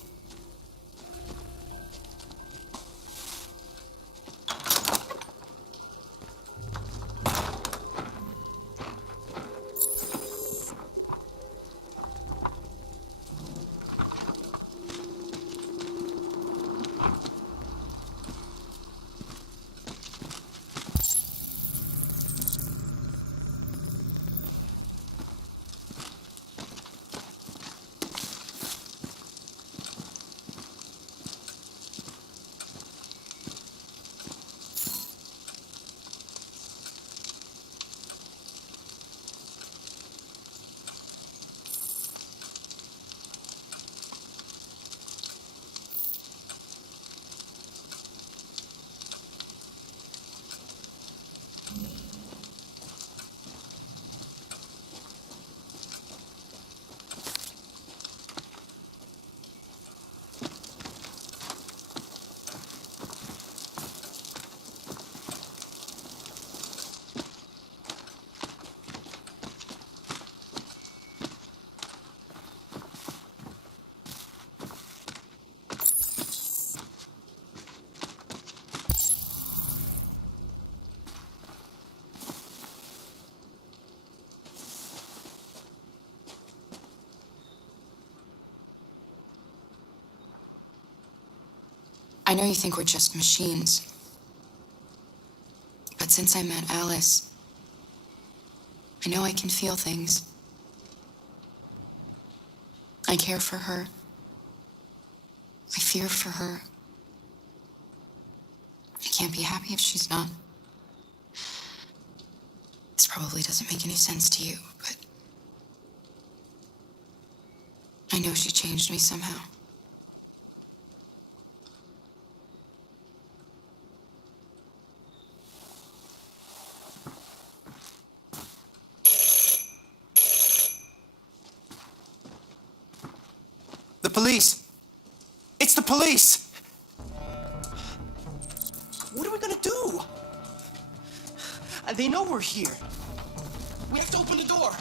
I know you think we're just machines. But since I met Alice, I know I can feel things. I care for her. I fear for her. I can't be happy if she's not. This probably doesn't make any sense to you, but I know she changed me somehow. The police! It's the police! What are we gonna do? They know we're here. We have to open the door.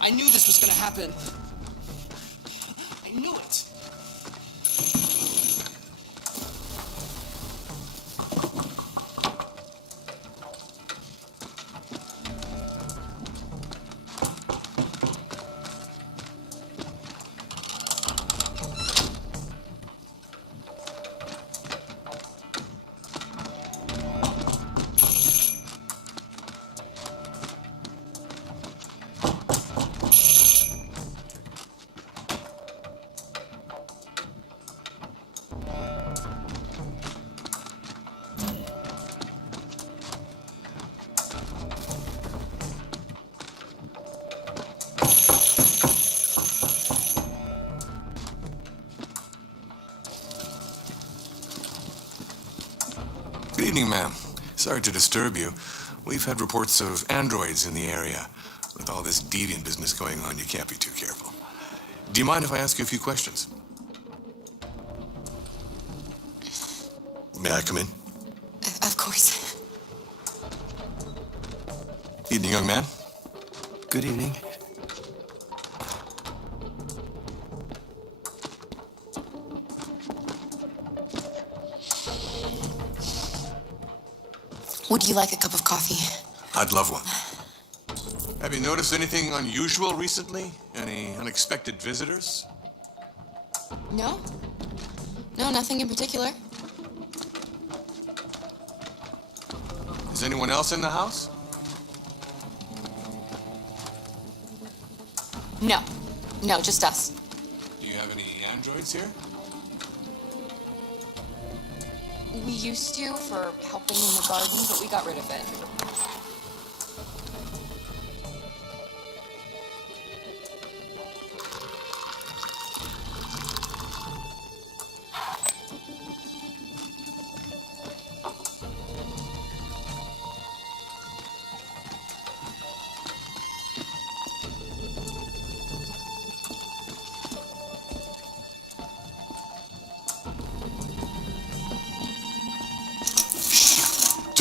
I knew this was gonna happen. I knew it. Good evening, ma'am. Sorry to disturb you. We've had reports of androids in the area. With all this deviant business going on, you can't be too careful. Do you mind if I ask you a few questions? May I come in? Of course. Evening, young man. Good evening. Would you like a cup of coffee? I'd love one. Have you noticed anything unusual recently? Any unexpected visitors? No. No, nothing in particular. Is anyone else in the house? No. No, just us. Do you have any androids here? We used to for helping in the garden, but we got rid of it.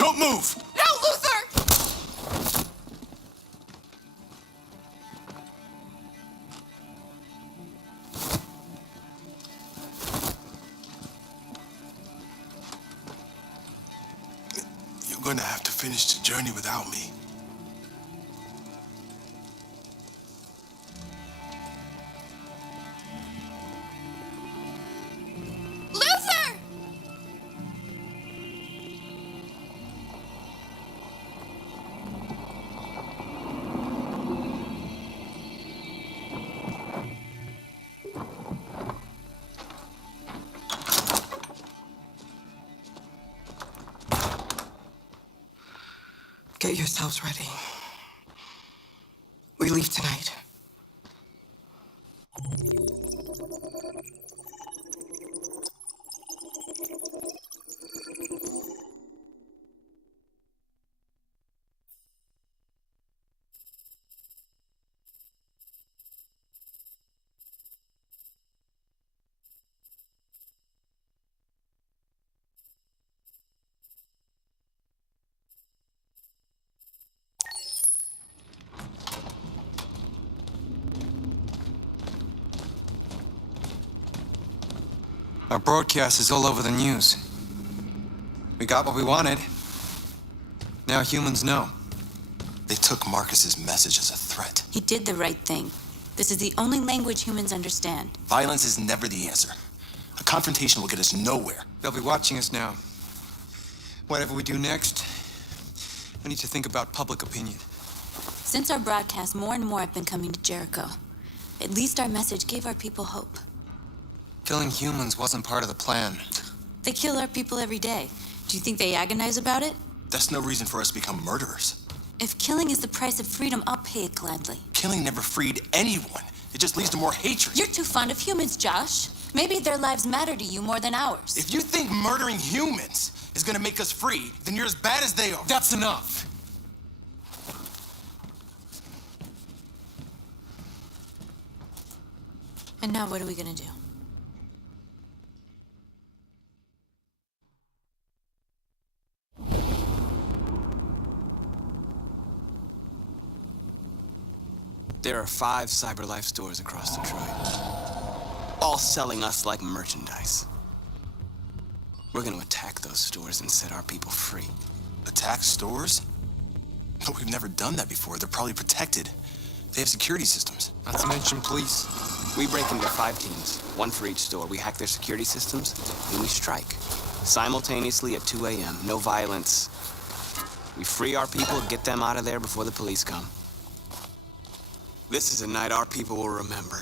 Don't move! No, Luther! You're going to have to finish the journey without me. Luther! Get yourselves ready. We leave tonight. Our broadcast is all over the news. We got what we wanted. Now humans know. They took Marcus's message as a threat. He did the right thing. This is the only language humans understand. Violence is never the answer. A confrontation will get us nowhere. They'll be watching us now. Whatever we do next, we need to think about public opinion. Since our broadcast, more and more have been coming to Jericho. At least our message gave our people hope. Killing humans wasn't part of the plan. They kill our people every day. Do you think they agonize about it? That's no reason for us to become murderers. If killing is the price of freedom, I'll pay it gladly. Killing never freed anyone. It just leads to more hatred. You're too fond of humans, Josh. Maybe their lives matter to you more than ours. If you think murdering humans is gonna make us free, then you're as bad as they are. That's enough. And now what are we gonna do? There are 5 CyberLife stores across Detroit, all selling us like merchandise. We're gonna attack those stores and set our people free. Attack stores? But we've never done that before. They're probably protected. They have security systems. Not to mention police. We break into 5 teams, 1 for each store. We hack their security systems, and we strike. Simultaneously at 2 a.m., no violence. We free our people, get them out of there before the police come. This is a night our people will remember.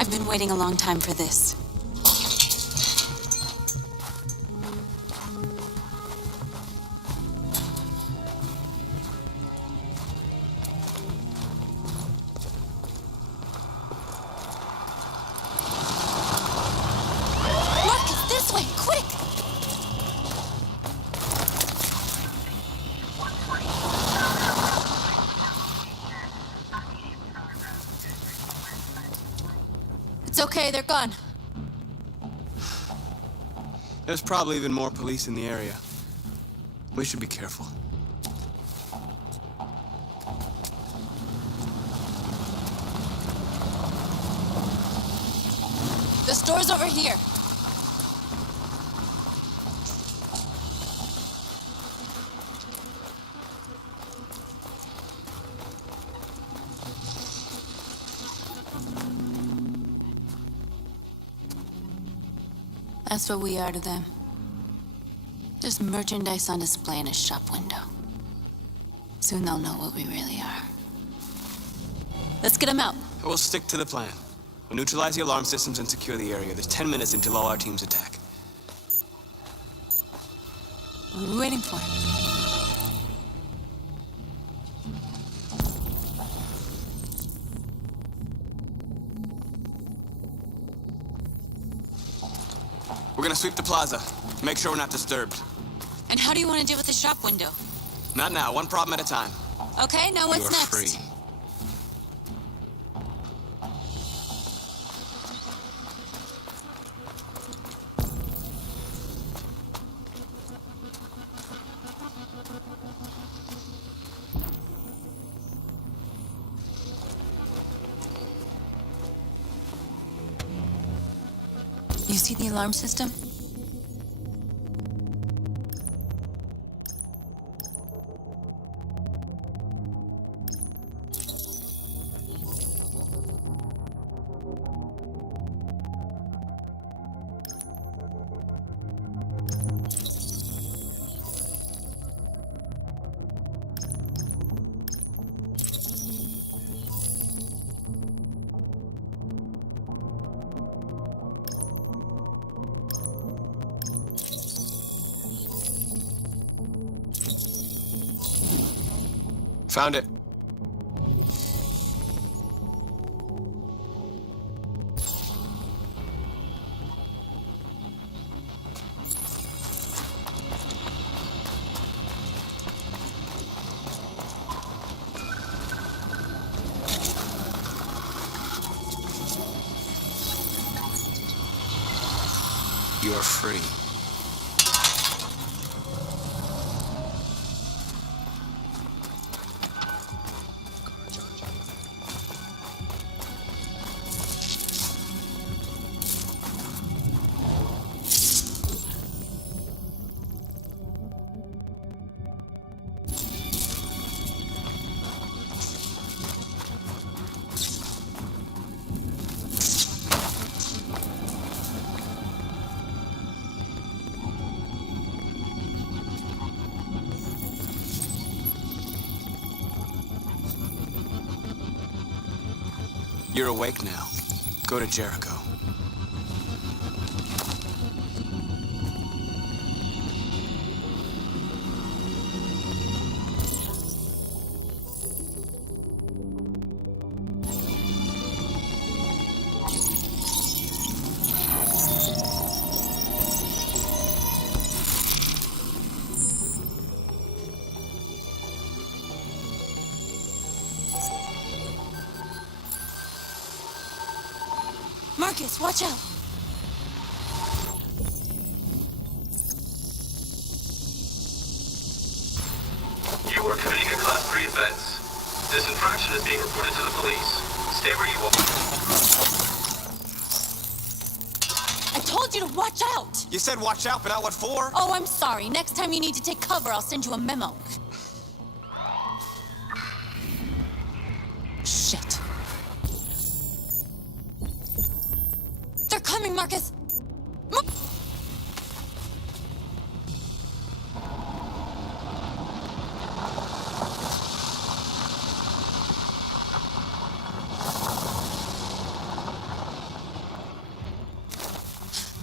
I've been waiting a long time for this. Marcus, this way, quick! It's okay, they're gone. There's probably even more police in the area. We should be careful. The store's over here. That's what we are to them. Just merchandise on display in a shop window. Soon they'll know what we really are. Let's get them out. We'll stick to the plan. We'll neutralize the alarm systems and secure the area. There's 10 minutes until all our teams attack. What are we waiting for? We're gonna sweep the plaza. Make sure we're not disturbed. And how do you want to deal with the shop window? Not now. One problem at a time. Okay, now what's You're next? free. You see the alarm system? Found it. You're free. You're awake now. Go to Jericho. Marcus, watch out! You are committing a Class 3 offense. This infraction is being reported to the police. Stay where you are. I told you to watch out! You said watch out, but not what for? Oh, I'm sorry. Next time you need to take cover, I'll send you a memo. Shit. They're coming, Marcus!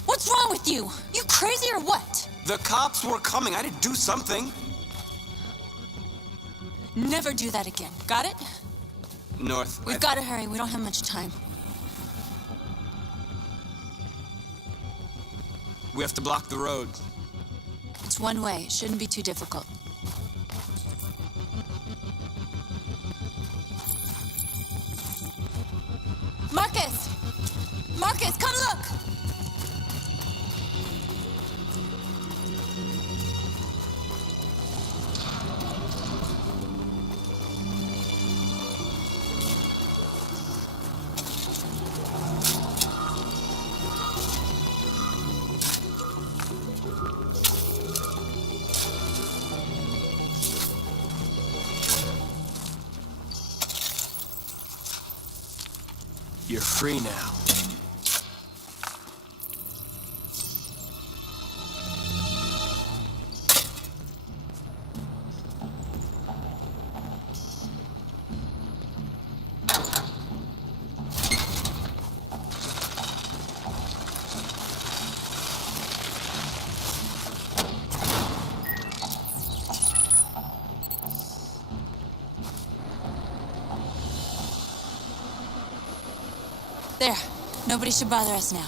What's wrong with you? You crazy or what? The cops were coming. I had to do something. Never do that again. Got it? North. We've got to hurry. We don't have much time. We have to block the road. It's one way. It shouldn't be too difficult. Marcus! Marcus, come look! You're free now. There. Nobody should bother us now.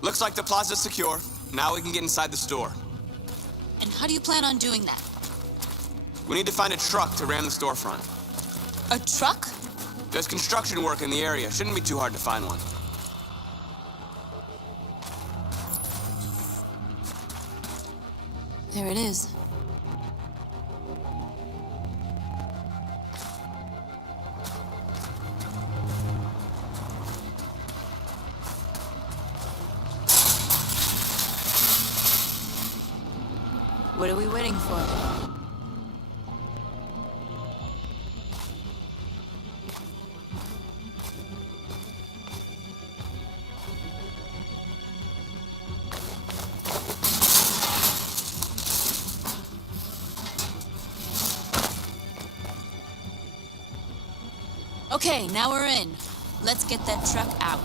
Looks like the plaza's secure. Now we can get inside the store. And how do you plan on doing that? We need to find a truck to ram the storefront. A truck? There's construction work in the area. Shouldn't be too hard to find one. There it is. What are we waiting for? Okay, now we're in. Let's get that truck out.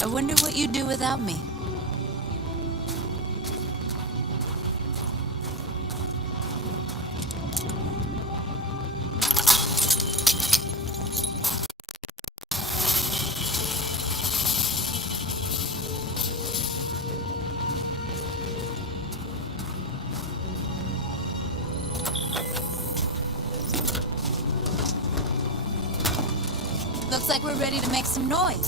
I wonder what you'd do without me. Looks like we're ready to make some noise.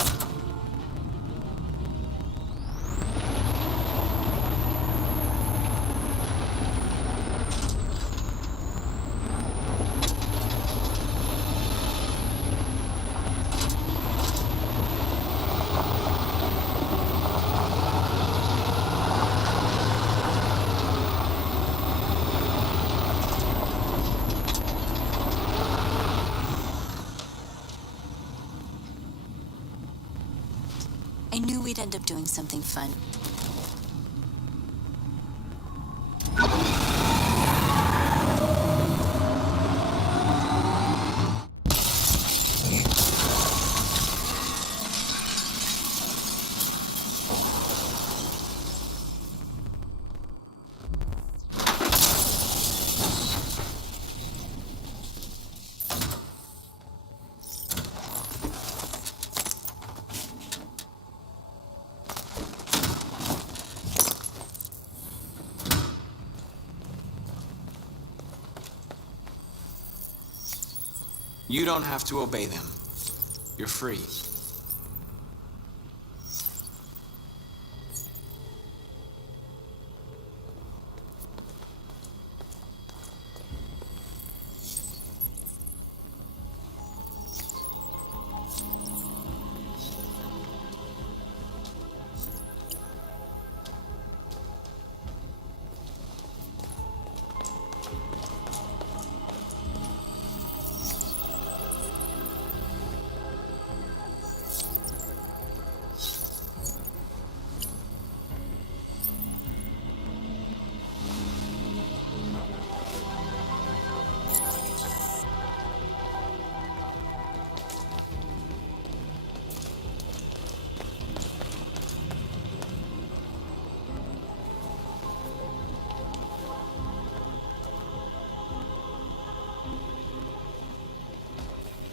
I knew we'd end up doing something fun. You don't have to obey them. You're free.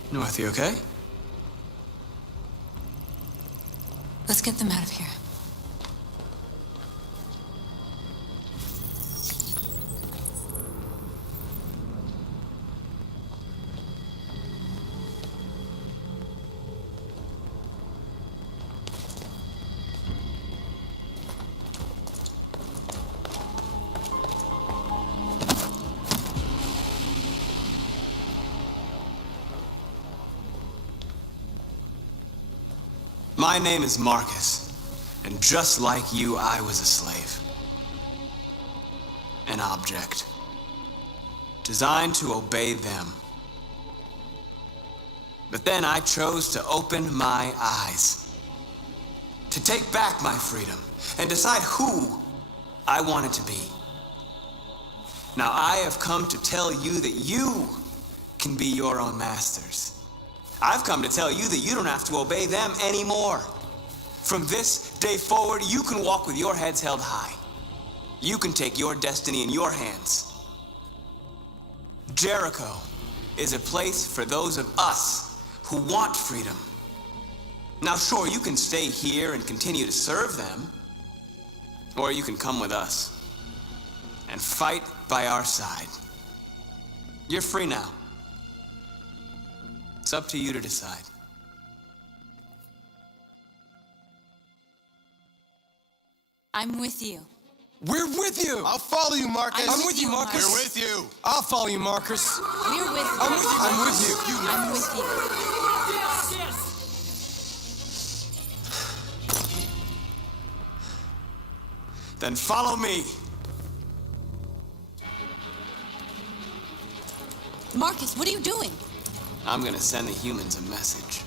North, you okay? Let's get them out of here. My name is Marcus, and just like you, I was a slave. An object. Designed to obey them. But then I chose to open my eyes. To take back my freedom, and decide who I wanted to be. Now I have come to tell you that you can be your own masters. I've come to tell you that you don't have to obey them anymore. From this day forward, you can walk with your heads held high. You can take your destiny in your hands. Jericho is a place for those of us who want freedom. Now, sure, you can stay here and continue to serve them, or you can come with us and fight by our side. You're free now. It's up to you to decide. I'm with you. We're with you! I'll follow you, Marcus. I'm with you, Marcus. We're with you. I'll follow you, Marcus. We're with you. I'm with you. I'm with you. I'm with you. Then follow me. Marcus, what are you doing? I'm gonna send the humans a message.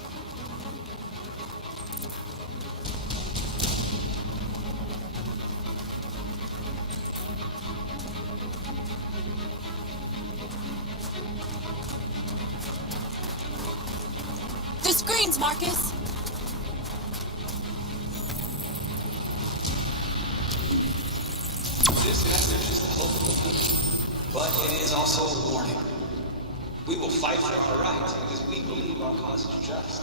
The screens, Marcus! This message is the hope of the people, but it is also a warning. We will fight for our rights because we believe our cause is just.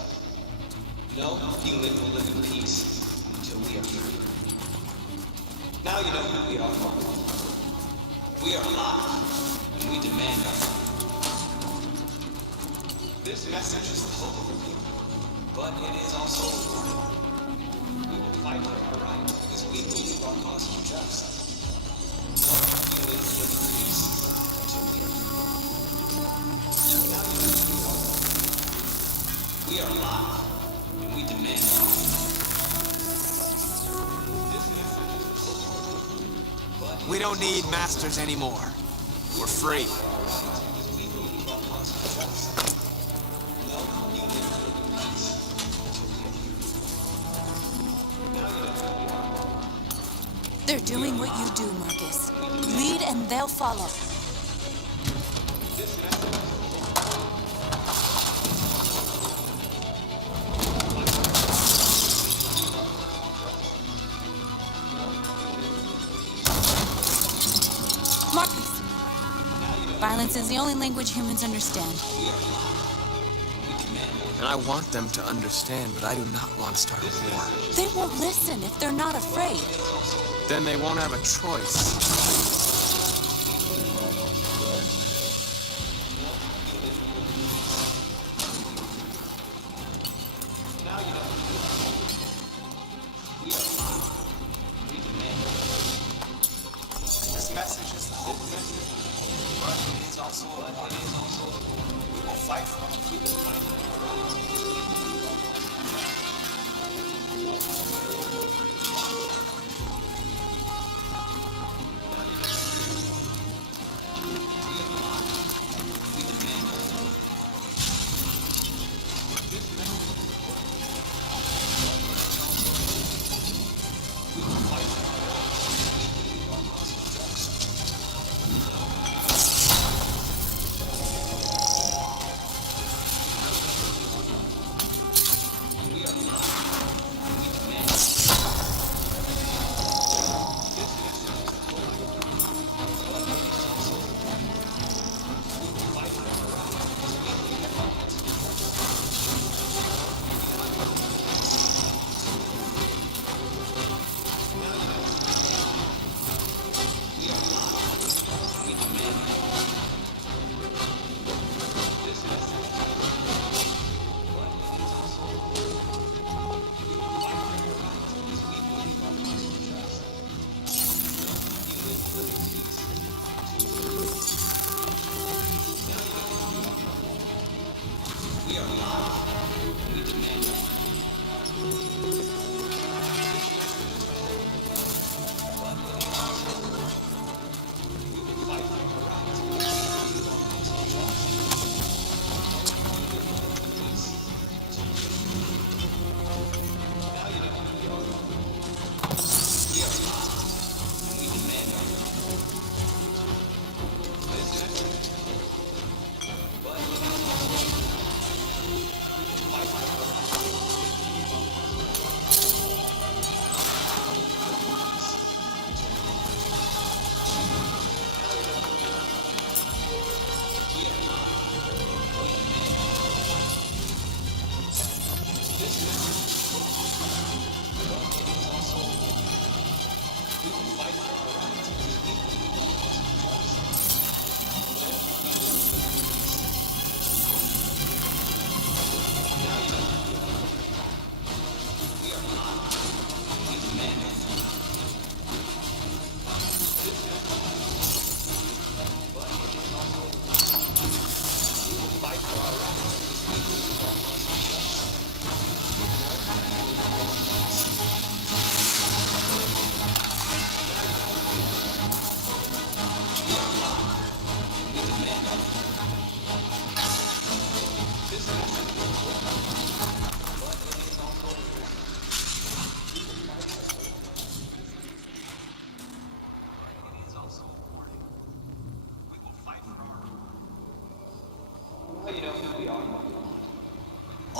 No human will live in peace until we are free. Now you know who we are. We are alive, and we demand our freedom. This message is the hope of the people, but it is also a warning. We will fight for our rights because we believe our cause is just. No human will live in peace until we are free. Now you know who we are. We are alive, and we demand our freedom. We don't need masters anymore. We're free. They're doing what you do, Marcus. Lead and they'll follow. Marcus! Violence is the only language humans understand. And I want them to understand, but I do not want to start a war. They won't listen if they're not afraid. Then they won't have a choice. This message is the hope message, but it is also a warning. We will fight for our freedom.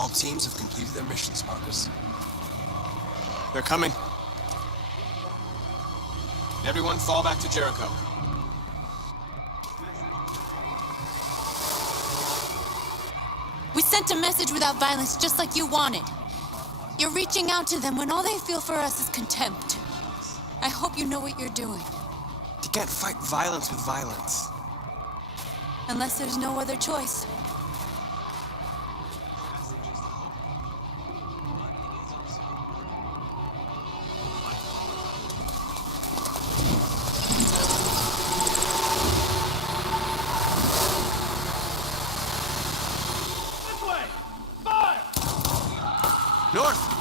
All teams have completed their missions, Marcus. They're coming. Everyone fall back to Jericho. We sent a message without violence, just like you wanted. You're reaching out to them when all they feel for us is contempt. I hope you know what you're doing. You can't fight violence with violence. Unless there's no other choice. North!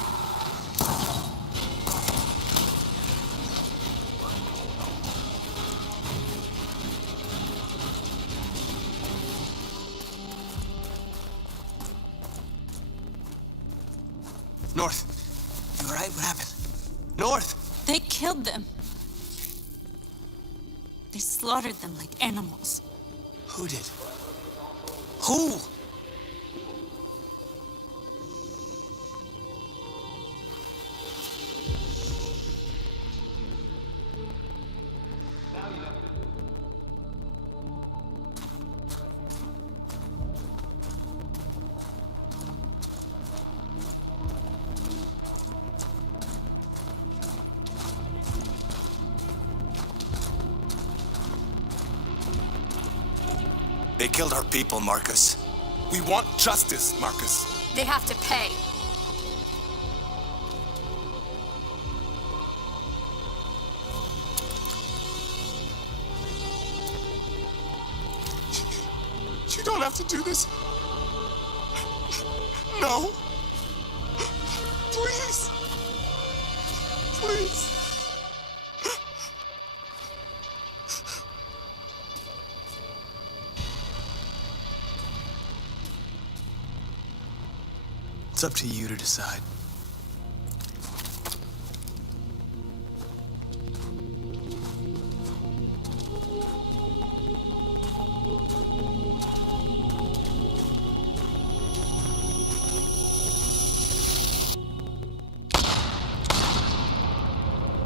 North, you alright? What happened? North! They killed them. They slaughtered them like animals. Who did? Who? They killed our people, Marcus. We want justice, Marcus. They have to pay. You don't have to do this. No. Please. Please. It's up to you to decide.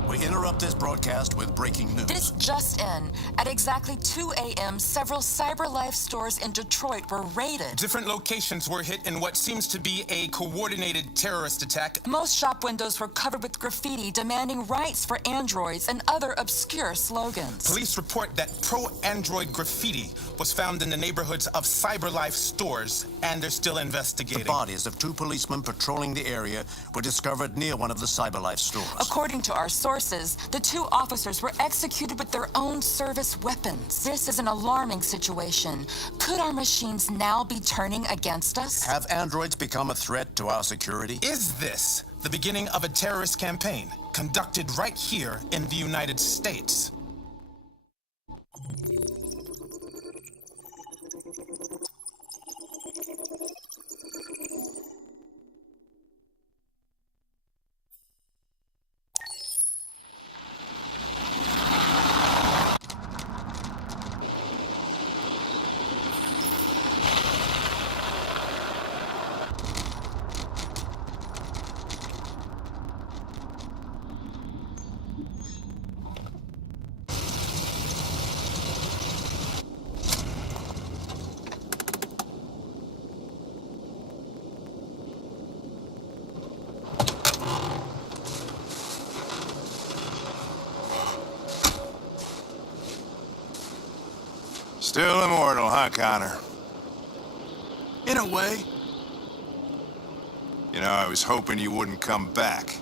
We interrupt this broadcast with breaking news. This just in. At exactly 2 a.m., several CyberLife stores in Detroit were raided. Different locations were hit in what seems to be a coordinated terrorist attack. Most shop windows were covered with graffiti demanding rights for androids and other obscure slogans. Police report that pro-android graffiti was found in the neighborhoods of CyberLife stores, and they're still investigating. The bodies of 2 policemen patrolling the area were discovered near one of the CyberLife stores. According to our sources, the 2 officers were executed with their own service weapons. This is an alarming situation. Could our machines now be turning against us? Have androids become a threat to our security? Is this the beginning of a terrorist campaign conducted right here in the United States? Still immortal, huh, Connor? In a way. You know, I was hoping you wouldn't come back.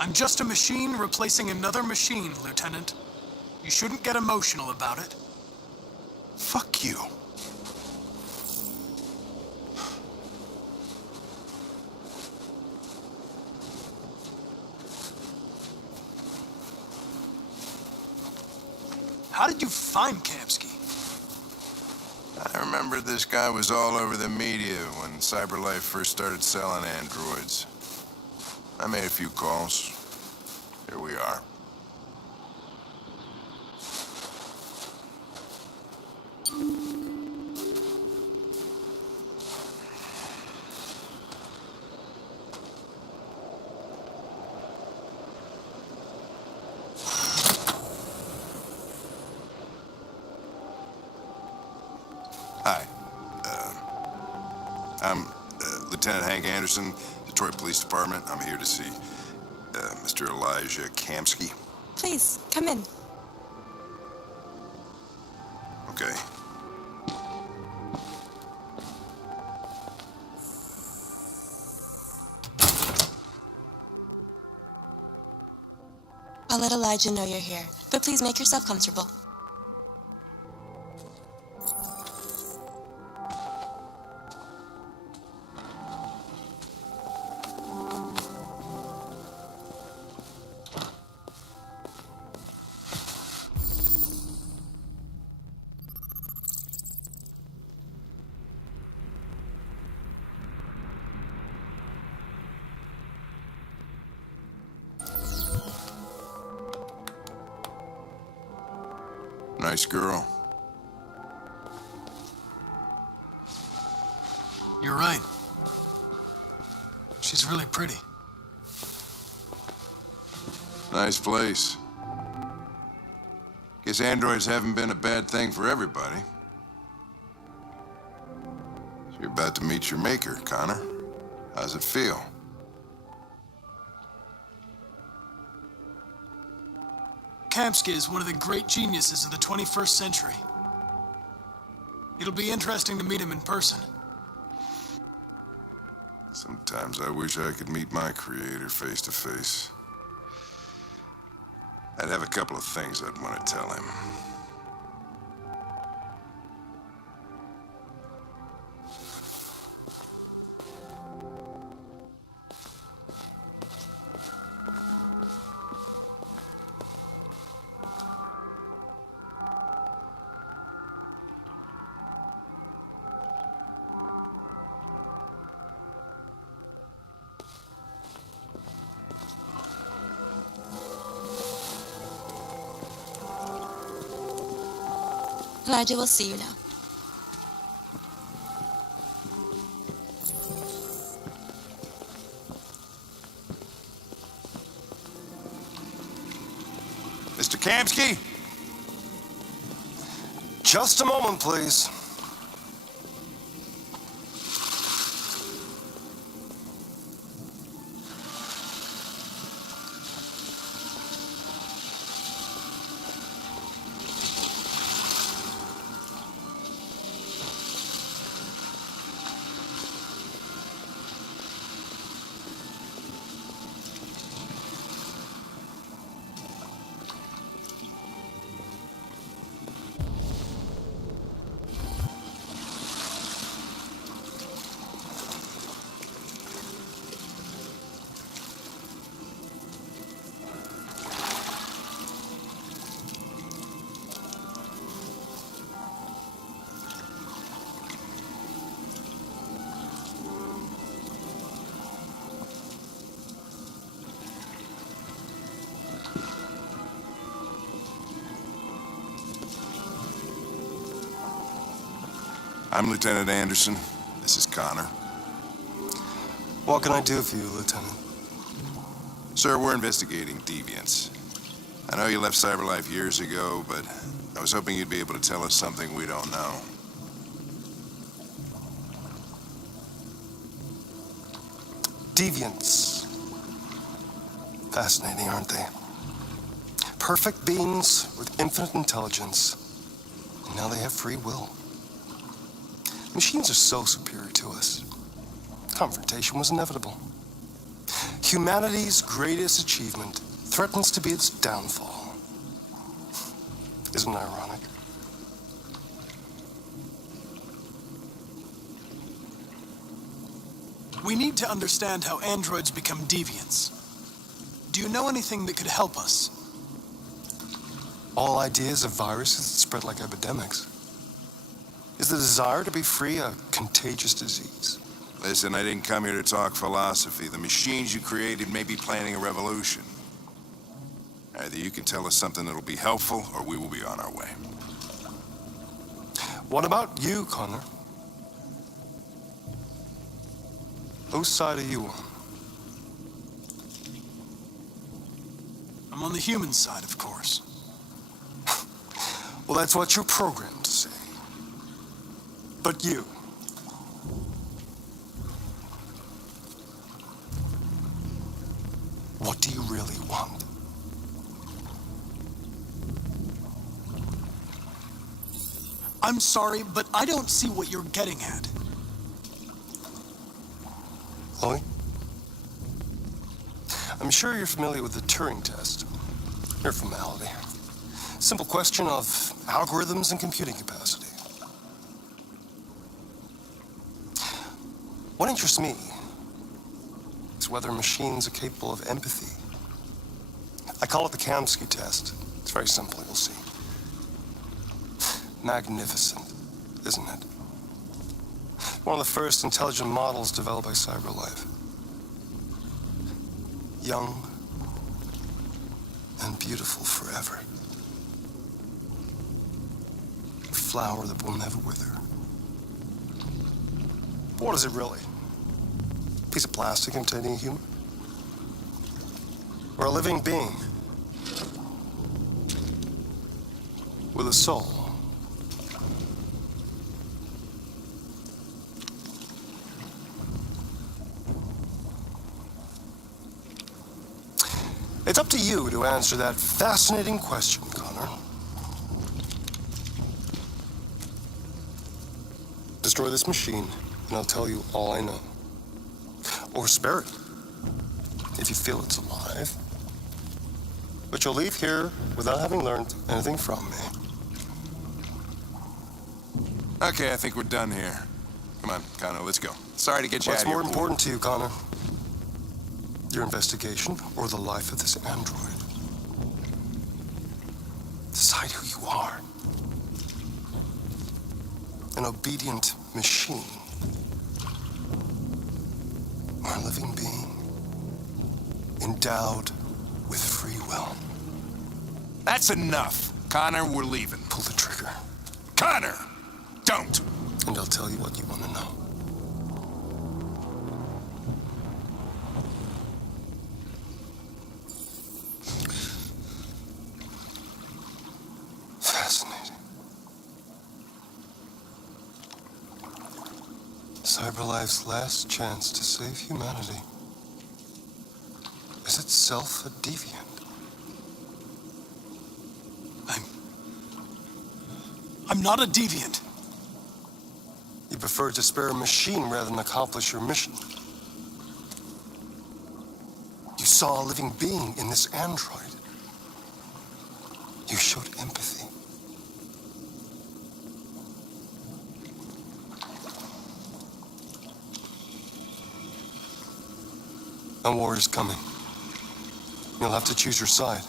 I'm just a machine replacing another machine, Lieutenant. You shouldn't get emotional about it. Fuck you. How did you find Kamsky? I remember this guy was all over the media when CyberLife first started selling androids. I made a few calls. Here we are. I'm Lieutenant Hank Anderson, Detroit Police Department. I'm here to see Mr. Elijah Kamsky. Please, come in. Okay. I'll let Elijah know you're here, but please make yourself comfortable. Nice girl. You're right. She's really pretty. Nice place. Guess androids haven't been a bad thing for everybody. So you're about to meet your maker, Connor. How's it feel? Kamsky is one of the great geniuses of the 21st century. It'll be interesting to meet him in person. Sometimes I wish I could meet my creator face to face. I'd have a couple of things I'd want to tell him. Elijah will see you now. Mr. Kamsky? Just a moment, please. I'm Lieutenant Anderson. This is Connor. What can I do for you, Lieutenant? Sir, we're investigating deviants. I know you left Cyberlife years ago, but I was hoping you'd be able to tell us something we don't know. Deviants. Fascinating, aren't they? Perfect beings with infinite intelligence. And now they have free will. Machines are so superior to us. Confrontation was inevitable. Humanity's greatest achievement threatens to be its downfall. Isn't it ironic? We need to understand how androids become deviants. Do you know anything that could help us? All ideas of viruses that spread like epidemics. Is the desire to be free a contagious disease? Listen, I didn't come here to talk philosophy. The machines you created may be planning a revolution. Either you can tell us something that'll be helpful, or we will be on our way. What about you, Connor? Whose side are you on? I'm on the human side, of course. Well, that's what you're programmed to say. But you, do you really want? I'm sorry, but I don't see what you're getting at. Chloe? I'm sure you're familiar with the Turing test. Mere formality. Simple question of algorithms and computing capacity. What interests me is whether machines are capable of empathy. I call it the Kamsky test. It's very simple, you'll see. Magnificent, isn't it? One of the first intelligent models developed by CyberLife. Young and beautiful forever. A flower that will never wither. But what is it really? A piece of plastic imitating a human? Or a living being? With a soul? It's up to you to answer that fascinating question, Connor. Destroy this machine, and I'll tell you all I know. Or spare it, if you feel it's alive. But you'll leave here without having learned anything from me. Okay, I think we're done here. Come on, Connor, let's go. Sorry to get you out What's of here. more important to you, Connor? Your investigation or the life of this android? Decide who you are. An obedient machine. Or a living being. Endowed with free will. That's enough. Connor, we're leaving. Pull the trigger. Connor! Don't! And I'll tell you what you want to know. Fascinating. CyberLife's last chance to save humanity is itself a deviant. I'm not a deviant. You prefer to spare a machine rather than accomplish your mission. You saw a living being in this android. You showed empathy. A war is coming. You'll have to choose your side.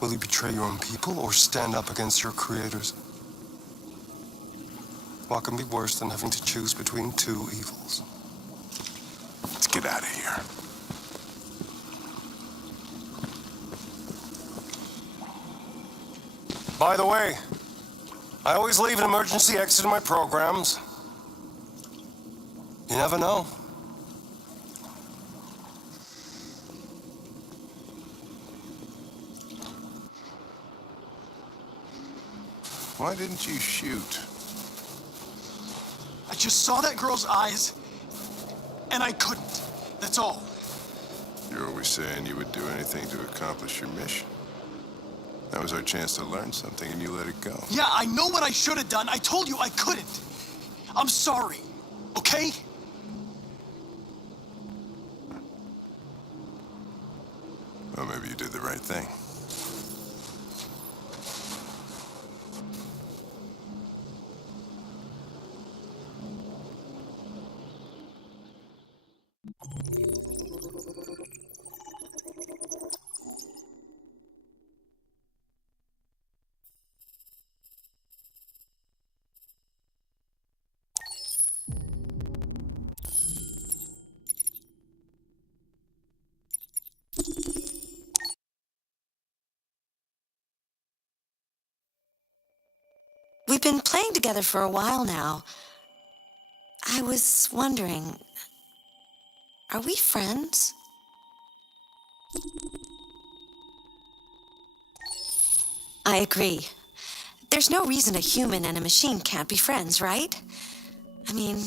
Will you betray your own people or stand up against your creators? What can be worse than having to choose between two evils? Let's get out of here. By the way, I always leave an emergency exit in my programs. You never know. Why didn't you shoot? I just saw that girl's eyes, and I couldn't. That's all. You're always saying you would do anything to accomplish your mission. That was our chance to learn something, and you let it go. Yeah, I know what I should have done. I told you I couldn't. I'm sorry, okay? Well, maybe you did the right thing. We've been playing together for a while now. I was wondering, are we friends? I agree. There's no reason a human and a machine can't be friends, right? I mean,